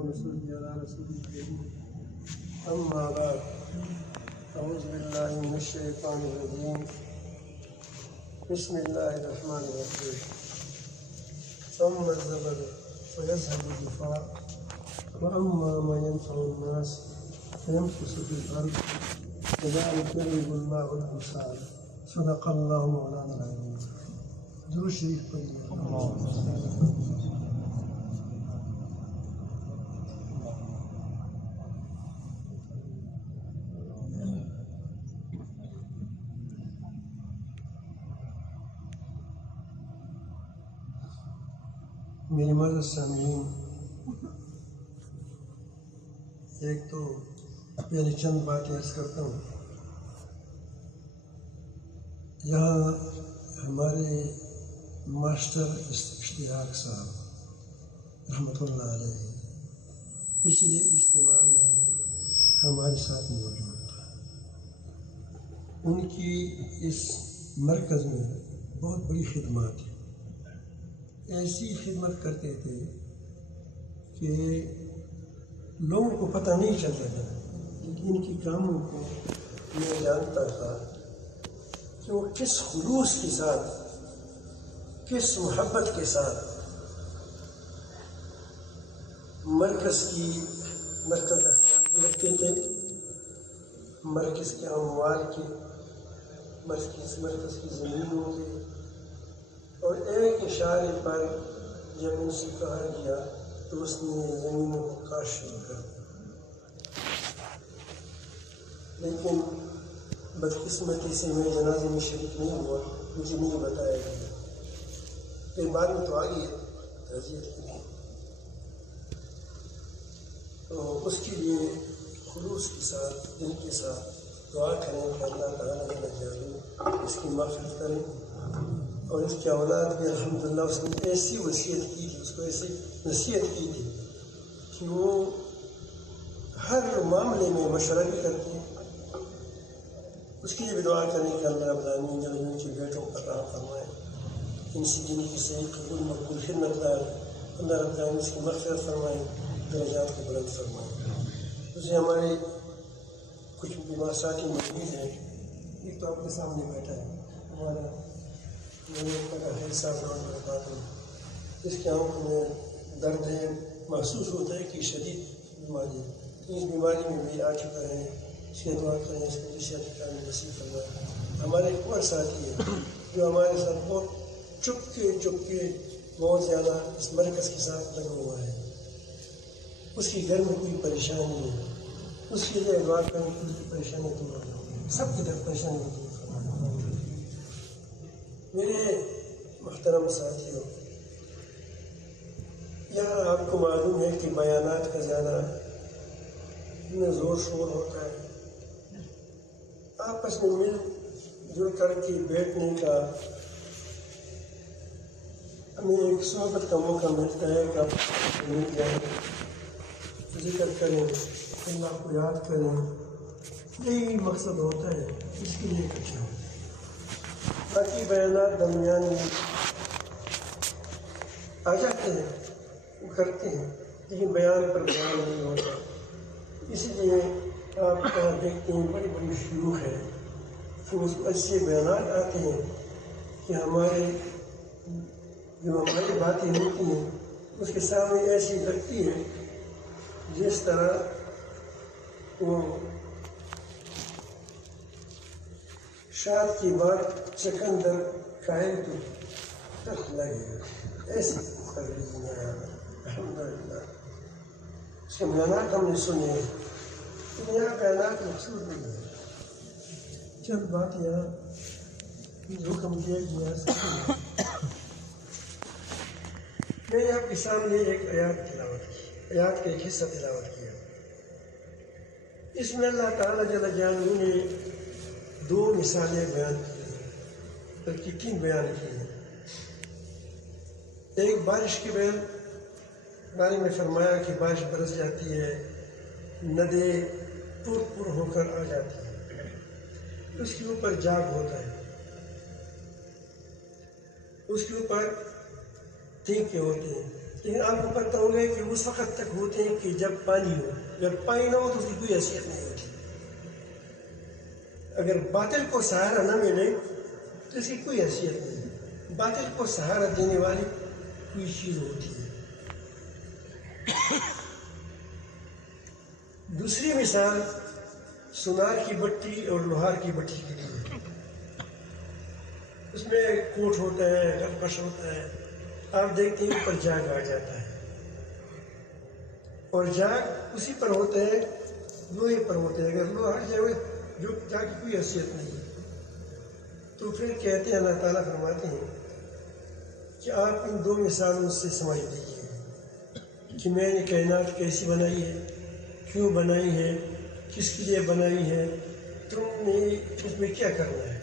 ونصلي على رسوله الكريم. أما بعد، أعوذ بالله من الشيطان الرجيم. بسم الله الرحمن الرحيم. ثم الزبد فيذهب الجفاء وأما ما ينفع الناس فيمكث في الأرض كذلك يضرب الله الأمثال. صدق الله مولانا العظيم. درود شریف پڑھیے. میری معزز سامعین، ایک تو پہلے چند باتیں عرض کرتا ہوں. یہاں ہمارے ماسٹر اشتیاق صاحب رحمۃ اللہ علیہ پچھلے اجتماع میں ہمارے ساتھ موجود تھا. ان کی اس مرکز میں بہت بڑی خدمات ہیں. ایسی خدمت کرتے تھے کہ لوگوں کو پتہ نہیں چلتا تھا، لیکن ان کی کاموں کو میں جانتا تھا کہ وہ کس خلوص کے ساتھ، کس محبت کے ساتھ مرکز کا خیال رکھتے تھے، مرکز کے اموال کے، مرکز کی زمینوں کے. اور ایک اشارے پر جب ان سے کہا گیا تو اس نے زمینوں کو کاٹ شروع کر دیا. لیکن بدقسمتی سے میں جنازے میں شریک نہیں ہوا، مجھے نہیں بتایا گیا. پھر بعد میں تو آگئی تعزیت کے لیے. تو اس کے لیے خلوص کے ساتھ، دل کے ساتھ دعا کریں کہ اللہ تعالیٰ اس کی مغفرت کریں. اور اس کی اولاد بھی الحمدللہ اس نے ایسی وصیت کی تھی، اس کو ایسی نصیحت کی تھی کہ وہ ہر معاملے میں مشورہ بھی کرتے ہیں. اس کے لیے بھی دعا کریں کہ اللہ رب العالمین جب ان کے بیٹوں پر رحم فرمائے، ان سے جن کی صحیح قبول مقبول خدمت دار اللہ رب العالمین اس کی مغفرت فرمائے، درجات کو بلند فرمائے. اسے ہمارے کچھ بیمار ساتھی موجود ہیں. ایک تو آپ کے سامنے بیٹھا ہے ہمارا اس کے آنکھوں میں درد ہے، محسوس ہوتا ہے کہ شدید بیماری ہے. اس بیماری میں بھی آ چکا ہے. اس کی دعا کریں، اس کو صحت کا نصیب فرمائے. ہمارے ایک اور ساتھی ہے جو ہمارے ساتھ بہت چپ کے بہت زیادہ اس مرکز کے ساتھ لگا ہوا ہے. اس کے گھر میں کوئی پریشانی ہے، اس کے لیے دعا کریں کہ اس کی پریشانی دور ہو جائے. سب کی طرف پریشانی دور فرمائے. میرے محترم ساتھیوں، یہاں آپ کو معلوم ہے کہ بیانات کا زیادہ میں زور شور ہوتا ہے. آپس میں مل جل کر کے بیٹھنے کا ہمیں ایک صحبت کا موقع ملتا ہے کہ آپ مل جائیں، ذکر کریں، اللہ کو یاد کریں. یہی مقصد ہوتا ہے. اس کے لیے کچھ ہے. باقی بیانات درمیان میں آ جاتے ہیں، وہ کرتے ہیں، لیکن بیان پر بیان نہیں ہوتا. اس لیے آپ کہاں دیکھتے ہیں بڑی بڑی شیوخ ہے کہ اس کو ایسے بیانات آتے ہیں کہ ہماری باتیں ہوتی ہیں اس کے سامنے ایسی لگتی ہے جس طرح وہ شاد کی بات سکندر قائم تو تخت لگے گا. ایسی الحمدللہ اس کے بیانات ہم نے سنے ہیں، لیکن یہاں بیانات مقصود نہیں ہے. چند بات یہاں حکم دیا گیا. میں نے آپ کے سامنے ایک آیات کا ایک حصہ تلاوت کیا. اس میں اللہ تعالیٰ جل جلالہ نے دو مثالیں بیان کی ہیں، بلکہ تین بیان کی ہیں. ایک بارش کے بارے میں فرمایا کہ بارش برس جاتی ہے، ندے پر ہو کر آ جاتی ہے، اس کے اوپر جاگ ہوتا ہے، اس کے اوپر تینکے ہوتے ہیں. لیکن آپ کو پتہ ہوگا کہ اس وقت تک ہوتے ہیں کہ جب پانی ہو. اگر پانی نہ ہو تو اس کی کوئی حیثیت نہیں ہوتی. اگر باطل کو سہارا نہ ملے تو اس کی کوئی حیثیت نہیں. باطل کو سہارا دینے والی کوئی چیز ہوتی ہے. دوسری مثال سونار کی بٹی اور لوہار کی بٹی کے لیے. اس میں کوٹ ہوتا ہے، گلفش ہوتا ہے. آپ دیکھتے ہیں اوپر جاگ آ جاتا ہے اور جاگ اسی پر ہوتا ہے، لوہے پر ہوتا ہے. اگر لوہا ہٹ جائے جو جاگ کی کوئی حیثیت نہیں ہے. تو پھر کہتے ہیں اللہ تعالیٰ فرماتے ہیں کہ آپ ان دو مثالوں سے سمجھ لیجیے کہ میں نے کائنات کیسی بنائی ہے، کیوں بنائی ہے، کس کے لیے بنائی ہے، تم نے اس میں کیا کرنا ہے.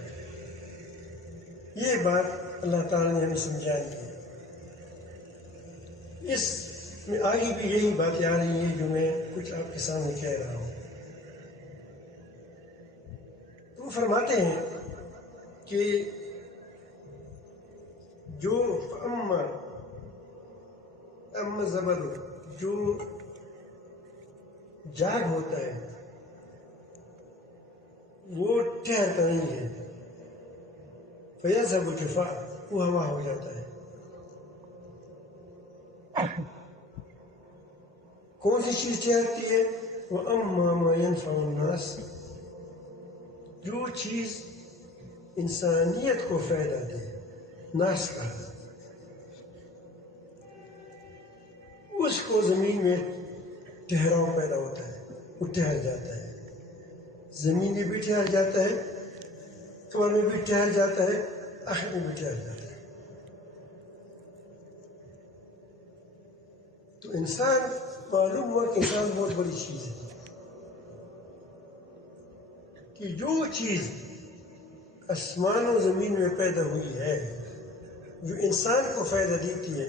یہ بات اللہ تعالیٰ نے ہمیں سمجھائی ہے. اس میں آگے بھی یہی باتیں آ رہی ہیں جو میں کچھ آپ کے سامنے کہہ رہا ہوں. تو وہ فرماتے ہیں کہ جو اما زبر جو جاگ ہوتا ہے وہ ٹھہرتا نہیں ہے. فیضھب جفاء، وہ ہوا ہو جاتا ہے. کون سی چیز ٹھہرتی ہے؟ وَأَمَّا مَا يَنْفَعُ النَّاسَ، جو چیز انسانیت کو فائدہ دے، ناس کا، اس کو زمین میں ٹھہراؤ پیدا ہوتا ہے، وہ ٹھہر جاتا ہے. زمین میں بھی ٹھہر جاتا ہے، قبر میں بھی ٹھہر جاتا ہے، آخر میں بھی ٹھہر جاتا ہے. تو انسان معلوم ہوا کہ انسان بہت بڑی چیز ہے کہ جو چیز آسمان و زمین میں پیدا ہوئی ہے جو انسان کو فائدہ دیتی ہے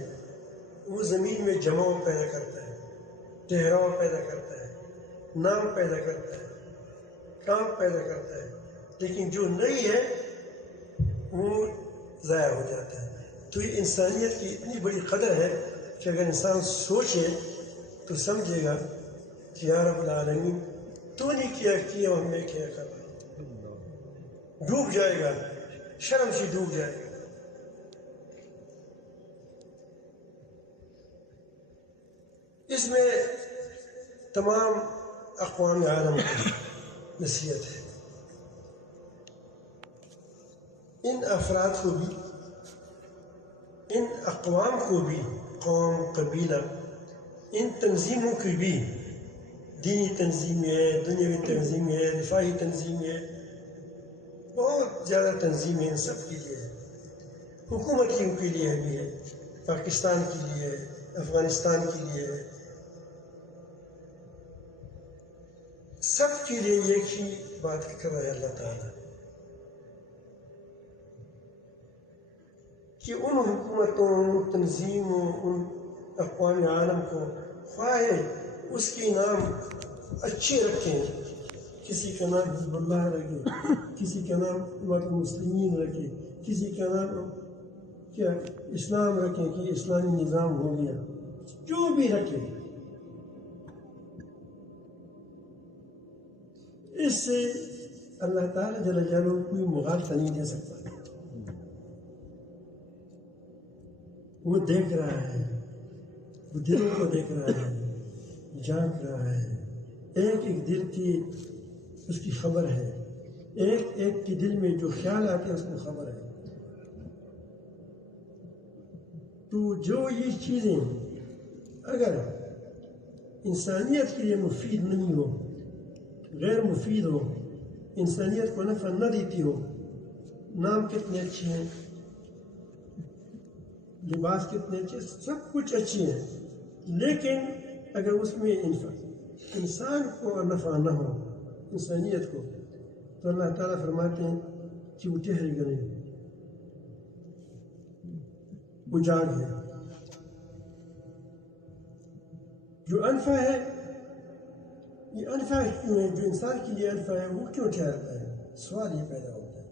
وہ زمین میں جماؤ پیدا کرتا ہے، ٹھہراؤ پیدا کرتا ہے، نام پیدا کرتا ہے، کام پیدا کرتا ہے. لیکن جو نہیں ہے وہ ضائع ہو جاتا ہے. تو یہ انسانیت کی اتنی بڑی قدر ہے کہ اگر انسان سوچے تو سمجھے گا کہ یا رب العالمین تو نے کیا اور میں کیا کر رہا ہوں. ڈوب جائے گا، شرم سے ڈوب جائے گا. اس میں تمام اقوام عالم کی نصیحت ہے. ان افراد کو بھی، ان اقوام کو بھی، قوم، قبیلہ، ان تنظیموں کی بھی، دینی تنظیم ہے، دنیاوی تنظیم ہے، دفاعی تنظیم ہے، بہت زیادہ تنظیمیں ان سب کے لیے ہے. حکومتیوں کے لیے بھی ہے، پاکستان کے لیے، افغانستان کے لیے، سب کے لیے ایک ہی بات کر رہا ہے اللہ تعالیٰ کہ ان حکومتوں، ان تنظیموں، ان اقوام عالم کو خواہ اس کے نام اچھے رکھیں، کسی کا نام حزب اللہ رکھے، کسی کا نام جماعت المسلمین رکھے، کسی کا نام کیا اسلام رکھیں کہ اسلامی نظام ہو گیا، جو بھی رکھے، اس سے اللہ تعالیٰ جل جلالہ کوئی مغالطہ نہیں دے سکتا. وہ دیکھ رہا ہے، وہ دلوں کو دیکھ رہا ہے، جانچ رہا ہے. ایک ایک دل کی اس کی خبر ہے، ایک ایک کے دل میں جو خیال آتے ہیں اس کو خبر ہے. تو جو یہ چیزیں اگر انسانیت کے لیے مفید نہیں ہو، غیر مفید ہو، انسانیت کو نفع نہ دیتی ہو، نام کتنے اچھے ہیں، لباس کتنے اچھے، سب کچھ اچھے ہیں، لیکن اگر اس میں انسان کو نفع نہ ہو، انسانیت کو، تو اللہ تعالیٰ فرماتے ہیں کہ وہ ٹھہرے گا نہیں، وہ جاگ ہے. جو انفع ہے، یہ انفع کیوں ہے؟ جو انسان کے لیے انفع ہے وہ کیوں ٹھہرتا ہے؟ سوال یہ پیدا ہوتا ہے.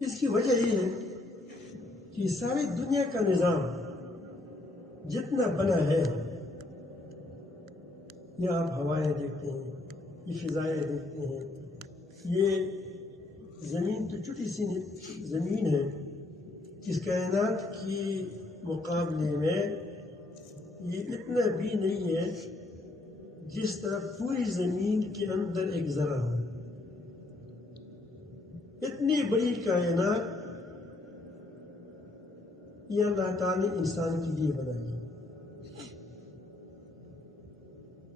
اس کی وجہ یہ ہے کہ ساری دنیا کا نظام جتنا بنا ہے، یہ آپ ہوائیں دیکھتے ہیں، یہ فضائیں دیکھتے ہیں، یہ زمین تو چھوٹی سی زمین ہے، اس کائنات کی مقابلے میں یہ اتنا بھی نہیں ہے جس طرح پوری زمین کے اندر ایک ذرہ ہو۔ اتنی بڑی کائنات یہ اللہ تعالیٰ نے انسان کے لیے بنائی ہے،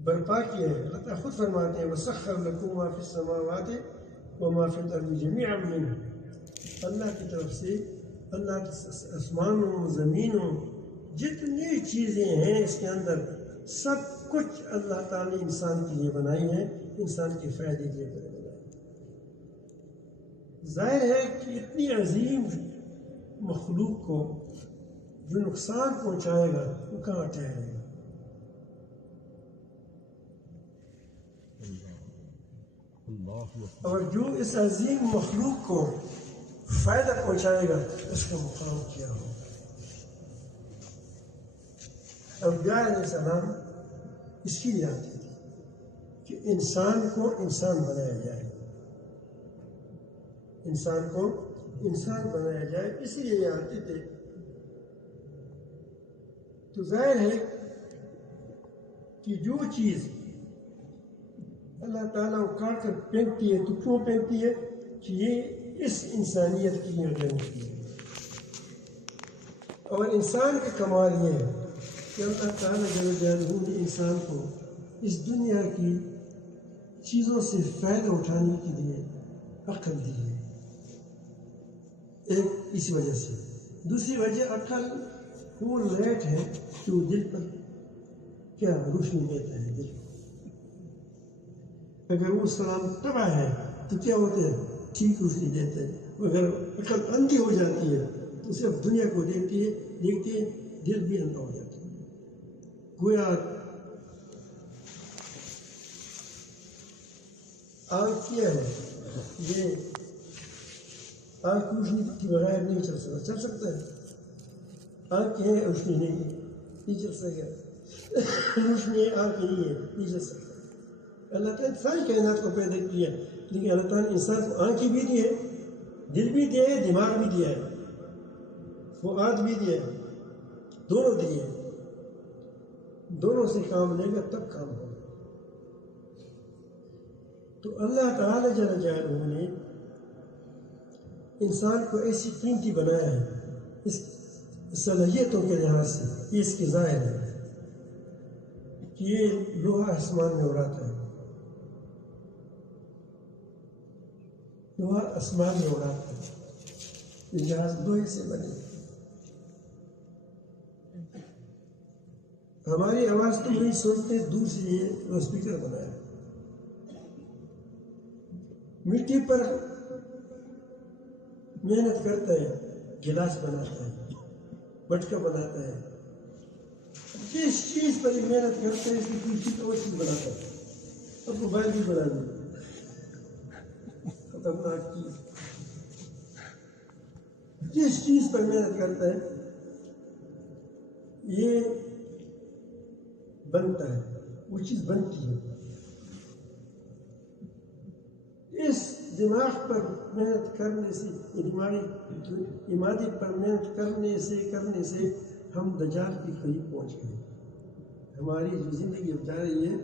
برپا کیا ہے۔ اللہ تعالیٰ خود فرماتے ہیں وَسَخَّرَ لَكُم مَّا فِي السَّمَاوَاتِ وَمَا فِي الْأَرْضِ جَمِيعًا مِّنْهُ، اللہ کی طرف سے، اللہ کے آسمانوں زمینوں جتنی چیزیں ہیں اس کے اندر، سب کچھ اللہ تعالیٰ نے انسان کے لیے بنائی ہے، انسان کے فائدے کے لیے بنائی ہے۔ ظاہر ہے کہ اتنی عظیم مخلوق کو جو نقصان پہنچائے گا وہ کہاں ٹھہرے گا؟ اور جو اس عظیم مخلوق کو فائدہ پہنچائے گا اس کا مقام کیا ہو؟ انبیاء علیہ السلام اس کی لیے آتی تھی کہ انسان کو انسان بنایا جائے، انسان کو انسان بنایا جائے، اس لیے یہ آتے تھے۔ تو ظاہر ہے کہ جو چیز اللہ تعالیٰ اکھاڑ کر پھینکتی ہے تو کیوں پھینکتی ہے؟ کہ یہ اس انسانیت کی لیے ہوتی ہے۔ اور انسان کا کمال یہ ہے کہ اللہ تعالیٰ جل جلالہ نے انسان کو اس دنیا کی چیزوں سے فائدہ اٹھانے کے لیے عقل دی ہے، ایک اس وجہ سے۔ دوسری وجہ عقل وہ لائٹ ہے کہ وہ دل پر کیا روشنی دیتا ہے۔ دل اگر وہ سلام تباہ ہے تو کیا ہوتا ہے؟ ٹھیک روشنی دیتا ہے۔ اگر عقل اندھی ہو جاتی ہے تو صرف دنیا کو دیکھتی ہے، دل بھی اندھا ہو جاتا ہے۔ گویا آنکھ کیا ہے؟ یہ آنکھ روشنی کے بغیر نہیں چل سکتا ہے۔ آنکھ ہے روشنی نہیں چل سکے، روشنی ہے آنکھ نہیں ہے، نہیں چل سکتا۔ اللہ تعالیٰ نے ساری کائنات کو پیدا کیا، لیکن اللہ تعالیٰ نے انسان کو آنکھیں بھی دی ہے، دل بھی دیا ہے، دماغ بھی دیا ہے، فؤاد بھی دیا ہے، دونوں دیے ہیں۔ دونوں سے کام لے گا تب کام ہوگا۔ تو اللہ تعالیٰ جل جلالہ نے انسان کو ایسی قیمتی بنایا ہے اس صلاحیتوں کے لحاظ سے، یہ اس کی ظاہر ہے کہ یہ لوہا آسمان میں اڑاتا ہے، لوہا آسمان میں اڑاتا ہے، یہ جہاز لوہے سے بنے۔ ہماری آواز تو نہیں سنتے، دور سے یہ اسپیکر بنایا۔ مٹی پر محنت کرتا ہے، گلاس بناتا ہے، مٹکا بناتا ہے، جس چیز پر محنت کرتا ہے اس کی دوسری تو چیز بناتا ہے۔ اب موبائل بھی بنا دیا، خطرناک چیز۔ جس چیز پر محنت کرتا ہے یہ بنتا ہے، وہ چیز بنتی ہے۔ اس دماغ پر محنت کرنے سے، ایمانی پر محنت کرنے سے ہم دجال کے قریب پہنچ گئے۔ ہماری جو زندگی اب جا رہی ہے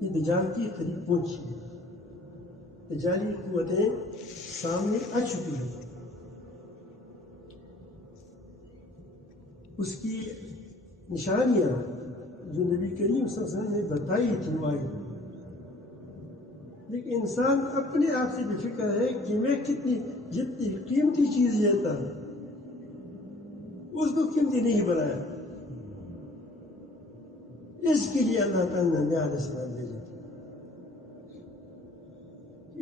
یہ دجال کے قریب پہنچی ہے۔ دجالی قوتیں سامنے آ چکی ہیں۔ اس کی نشانیاں جو نبی کریم صلی اللہ علیہ وسلم نے بتائی تھی، لیکن انسان اپنے آپ سے بے فکر ہے کہ میں جتنی قیمتی چیز لیتا ہوں اس کو قیمتی نہیں بنایا۔ اس کے لیے اللہ تعالیٰ نے انبیاء علیہ السلام بھیجے تھے،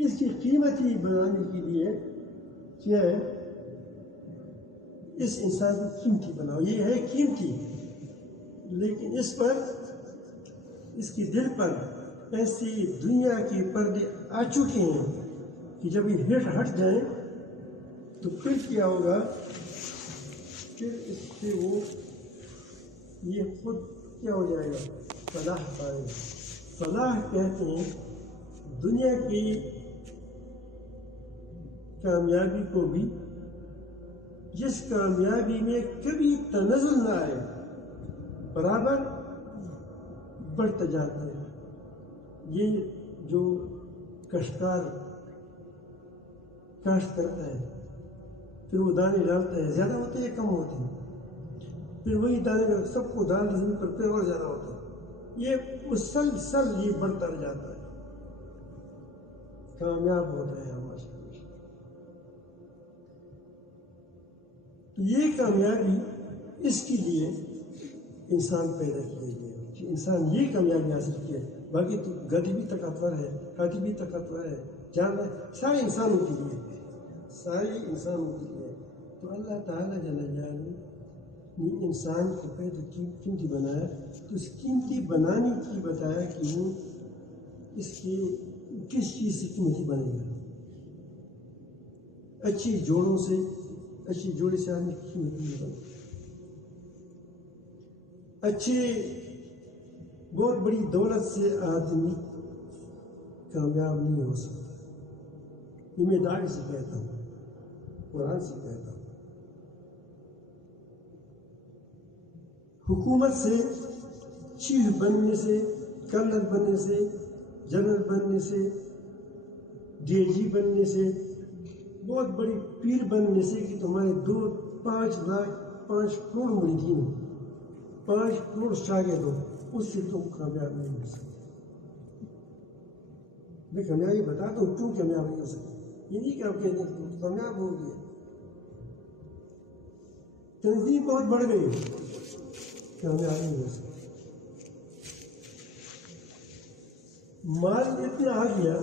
اس کی قیمتی بنانے کے لیے کیا ہے؟ اس انسان کو قیمتی بناؤ۔ یہ ہے قیمتی، لیکن اس پر، اس کے دل پر ایسی دنیا کے پردے آ چکے ہیں کہ جب یہ ہٹ جائیں تو پھر کیا ہوگا پھر اس سے وہ یہ خود کیا ہو جائے گا، فلاح پائے گا. فلاح کہتے ہیں دنیا کی کامیابی کو بھی جس کامیابی میں کبھی تنزل نہ آئے، برابر بڑھتا جاتا ہے. یہ جو کاشتکار کاشت کرتا ہے، پھر وہ دانے ڈالتا ہے، زیادہ ہوتے ہیں یا کم ہوتے ہیں، پھر وہی دانے سب کو ڈال زمین پر پھر اور زیادہ ہوتا ہے. یہ مسلسل یہ بڑھتا رہ جاتا ہے، کامیاب ہوتا ہے ہمارے. تو یہ کامیابی اس کے لیے انسان پیدا کیا گیا کہ انسان یہ کامیابی حاصل کیا. باقی تو گدھی بھی طاقتور ہے، ہاتھی بھی طاقتور ہے، جانور سارے انسانوں کے لیے، سارے انسانوں کے لیے. تو اللہ تعالیٰ جل جلالہ نے انسان کو پیدا قیمتی بنایا، تو اس قیمتی بنانے کی بتایا کہ وہ اس کی کس چیز سے قیمتی بنے گا. اچھی جوڑوں سے، اچھی جوڑے سے آدمی قیمتی نہیں بنے. اچھے بہت بڑی دولت سے آدمی کامیاب نہیں ہو سکتا. یہ میں داغ سے کہتا ہوں، قرآن سے کہتا ہوں. حکومت سے، چیف بننے سے، کرنل بننے سے، جنرل بننے سے، ڈی جی بننے سے، بہت بڑی پیر بننے سے کہ تمہارے 5 کروڑ مریدین ہو، 5 کروڑ شاگرد ہو، اس سے تم کامیاب نہیں ہو سکتے. میں کامیابی بتاتا ہوں کیوں کامیاب نہیں ہو سکتے. یہ نہیں کہ آپ کہتے ہیں تم کامیاب ہو گئے. تنظیم بہت بڑھ گئی، کامیاب نہیں ہو سکتے. مال اتنا آ گیا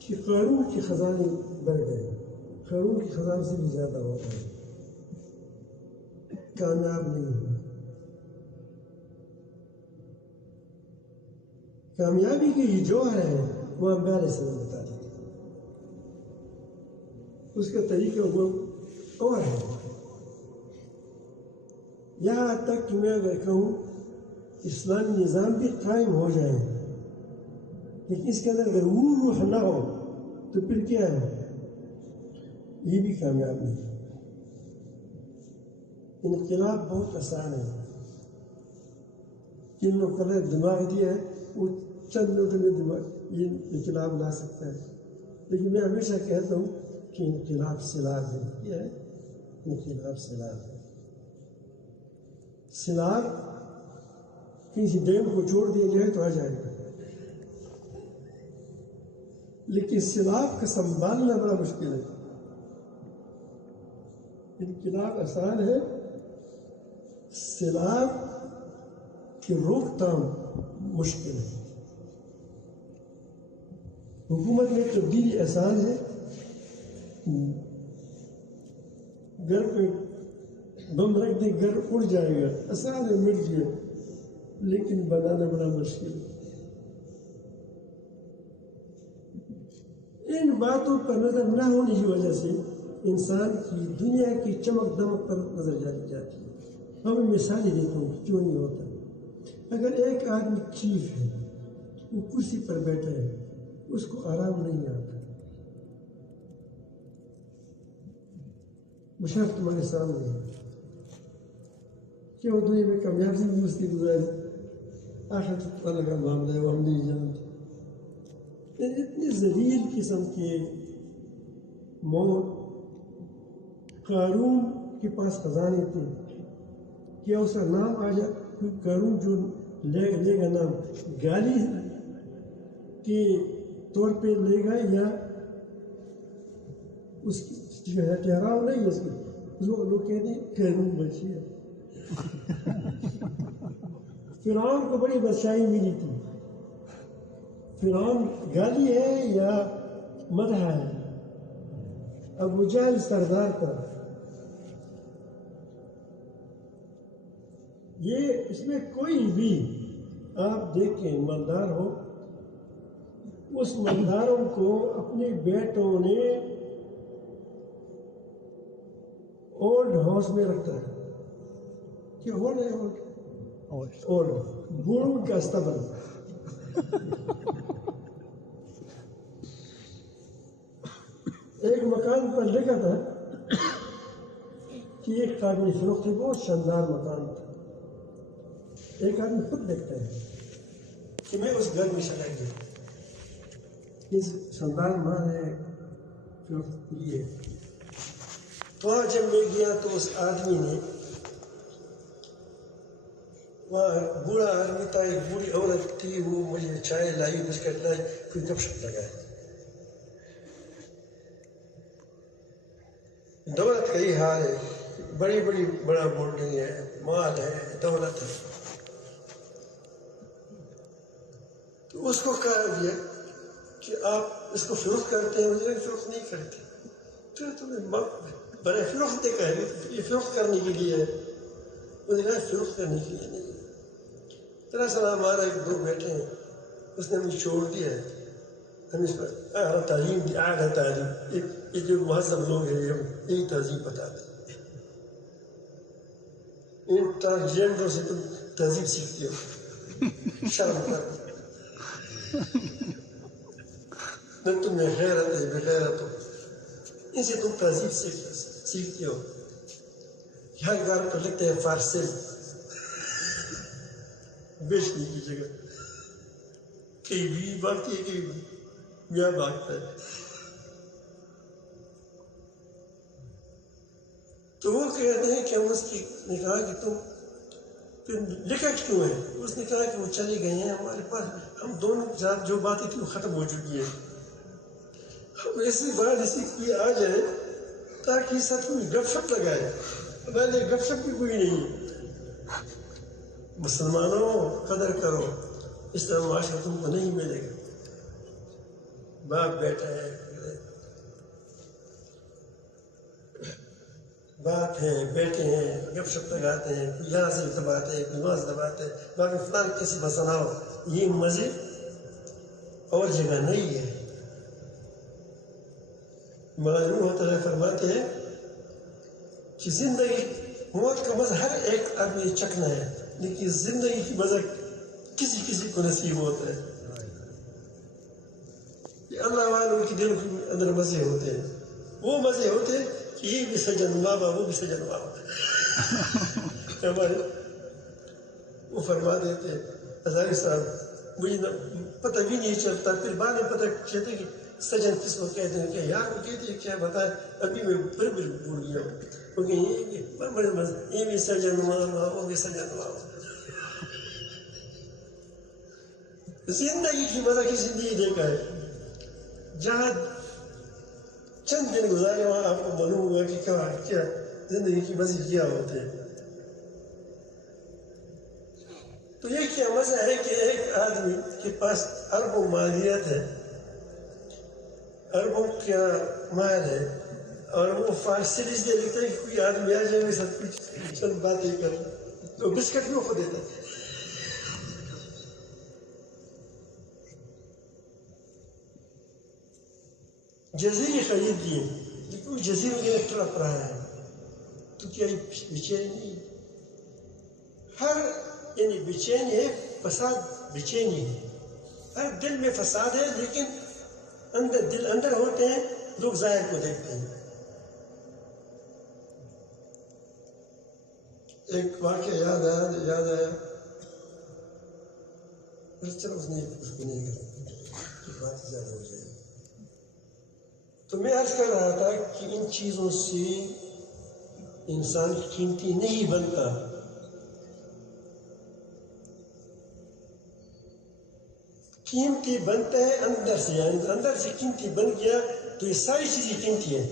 کہ قارون کے خزانے بڑھ گئے، قارون کے خزانے سے بھی زیادہ ہو گئے، کامیاب نہیں ہوئے. کامیابی کی یہ جوہر ہے وہ انبیاء علیہ السلام بتا دیتے ہیں. اس کا طریقہ وہ اور ہے. یہاں تک کہ میں اگر کہوں اسلامی نظام بھی قائم ہو جائے لیکن اس کے اندر اگر وہ روح نہ ہو تو پھر کیا ہے، یہ بھی کامیاب نہیں. انقلاب بہت آسان ہے. جن لوگوں کو دماغ دیا ہے وہ چند منٹوں میں دماغ یہ انقلاب لا سکتا ہے. لیکن میں ہمیشہ کہتا ہوں کہ انقلاب سیلاب ہے. کیا ہے؟ انقلاب سیلاب ہے. سیلاب کسی ڈیم کو چھوڑ دیا جائے تو آ جائے گا، لیکن سیلاب کا سنبھالنا بڑا مشکل ہے. انقلاب آسان ہے، سیلاب کی روک تھام مشکل ہے. حکومت میں تبدیلی آسان ہے، گھر پہ بم رکھ دیں گھر اڑ جائے گا، آسان ہے، مٹ گیا. لیکن بنانا بڑا مشکل ہے. ان باتوں پر نظر نہ ہونے کی وجہ سے انسان کی دنیا کی چمک دمک پر نظر جاتی جاتی ہے. اب میں مثالیں دیتا ہوں کیوں نہیں ہوتا. اگر ایک آدمی چیف ہے، وہ کرسی پر بیٹھا ہے، اس کو آرام نہیں آتا. مشرف تمہارے سامنے ہے، کیوں دنیا میں کامیاب سے دوسری گزاری، آخر اللہ کا معاملہ ہے وہ ہم نہیں جانتے. اتنی ذلیل قسم کے موت. قارون کے پاس خزانے تھے، کیا اس کا نام آ جائے؟ قارون جو لے گا نام گالی کے طور پہ لے گا یا اس کی ٹھہراؤ نہیں ہے. اس کو لوگ کہتے ہیں قارون بادشاہ. فرعون کو بڑی بادشاہی ملی تھی. فرعون گالی ہے یا مدح ہے؟ ابو جہل سردار تھا. یہ اس میں کوئی بھی آپ دیکھیں مالدار ہو، اس مالداروں کو اپنے بیٹوں نے اولڈ ہاؤس میں رکھتا ہے کہ اولڈ ہے اولڈ بوڑھوں کا استبل. ایک مکان پر لکھا تھا کہ ایک قابل فروخت بہت شاندار مکان تھا. ایک آدمی خود دیکھتا ہے کہ میں اس گھر میں چلا گیا، یہ شاندار مال ہے، فروخت کی ہے. تو وہاں جب میں گیا تو اس آدمی نے، وہاں بوڑھا آدمی تھا، ایک بوڑھی عورت تھی، وہ مجھے چائے لائی، بسکٹ لائی، پھر گپ شپ لگائے. دولت کا یہ حال ہے، بڑی بڑا بولڈنگ ہے، مال ہے، دولت ہے. تو اس کو کہا گیا کہ آپ اس کو فروخت کرتے ہیں؟ مجھے فروخت نہیں کرتے. پھر تمہیں برائے فروخت دیکھا ہے، یہ فروخت کرنے کے لیے ہے. مجھے کہا فروخت کرنے کے لیے نہیں. دراصل ہمارا ایک دو بیٹے ہیں، اس نے مجھے چھوڑ دیا ہے. ہم اس پر اعلیٰ تعلیم دی، اعلیٰ تعلیم، یہ جو مہذب لوگ ہیں یہی تہذیب بتاتے ہیں. ان ٹرانسجینڈروں سے تم تہذیب سیکھتے ہو، شرم کر. نہ تم میں غیرت ہے، بے غیرت ہو. ان سے تم تہذیب سیکھتے ہو. ہر گھر پر لکھتے ہیں فار سیل، بیچنے کی جگہ. کئی بیوی بھاگتی ہے، کئی میاں بھاگتا ہے. تو وہ کہتے ہیں کہ ہم اس نے کہا کہ تم پھر لکھا کیوں ہے؟ اس نے کہا کہ وہ چلے گئے ہیں ہمارے پاس، ہم دونوں کے ساتھ جو باتیں تھیں وہ ختم ہو چکی ہیں. ہم ایسی بات ایسی کوئی آ جائے تاکہ ساتھ میں گپ شپ لگائے. ہمارے لیے گپ شپ بھی کوئی نہیں. مسلمانوں قدر کرو، اس طرح معاشرہ تم کو نہیں ملے گا. باپ بیٹا ہے، باپ ہیں، بیٹے ہیں، گپ شپ لگاتے ہیں، کوئی یہاں سے دباتے ہیں، کوئی وہاں سے دباتے ہیں. باقی فلان کسی مسئلہ ہو، یہ مزے اور جگہ نہیں ہے. معلوم ہوتا ہے، فرماتے ہیں کہ زندگی، موت کا مزہ ہر ایک آدمی چکھنا ہے، لیکن زندگی کی مزہ کسی کو نصیب ہوتا ہے. یہ اللہ والوں کے دل کے اندر مزے ہوتے ہیں. وہ مزے ہوتے ہیں کہ یہ بھی سجن بابا، وہ بھی سجن بابا. ہمارے وہ فرما دیتے ہزاری صاحب، مجھے پتہ بھی نہیں چلتا. پھر بعد میں پتہ چلتا کہ سجن کس کو کہتے ہیں، کہ یار کو کہتے ہیں، کیا بتائے، ابھی میں پھر بھول گیا ہوں. کیونکہ یہ بھی سجن بابا، وہ بھی سجن بابا. زندگی کی مزہ کسی نہیں دیکھا ہے. جہاں چند دن گزارے وہاں آپ کو معلوم ہوگا کہ کیا زندگی کی مزے کیا ہوتے ہیں. تو یہ کیا مزہ ہے کہ ایک آدمی کے پاس اربوں مالیت ہے، اربوں کا مال ہے، اور وہ فارسی لکھتے ہیں کہ کوئی آدمی آ جائے میرے ساتھ کچھ چند باتیں کر، تو بسکٹ بھی خود دیتا ہے. جزیرے خرید لیے، لیکن جزیروں کے طرف رہا ہے تو کیا بچینی؟ ہر یعنی بچینی ہے، فساد بچینی ہے. ہر دل میں فساد ہے، لیکن دل اندر ہوتے ہیں، لوگ ظاہر کو دیکھتے ہیں. ایک واقعہ یاد آیا، چلو اس کو نہیں کرتا، بات زیادہ ہو جائے. تو میں عرض کر رہا تھا کہ ان چیزوں سے انسان قیمتی نہیں بنتا. قیمتی بنتا ہے اندر سے، یعنی اندر سے قیمتی بن گیا تو یہ ساری چیزیں قیمتی ہیں.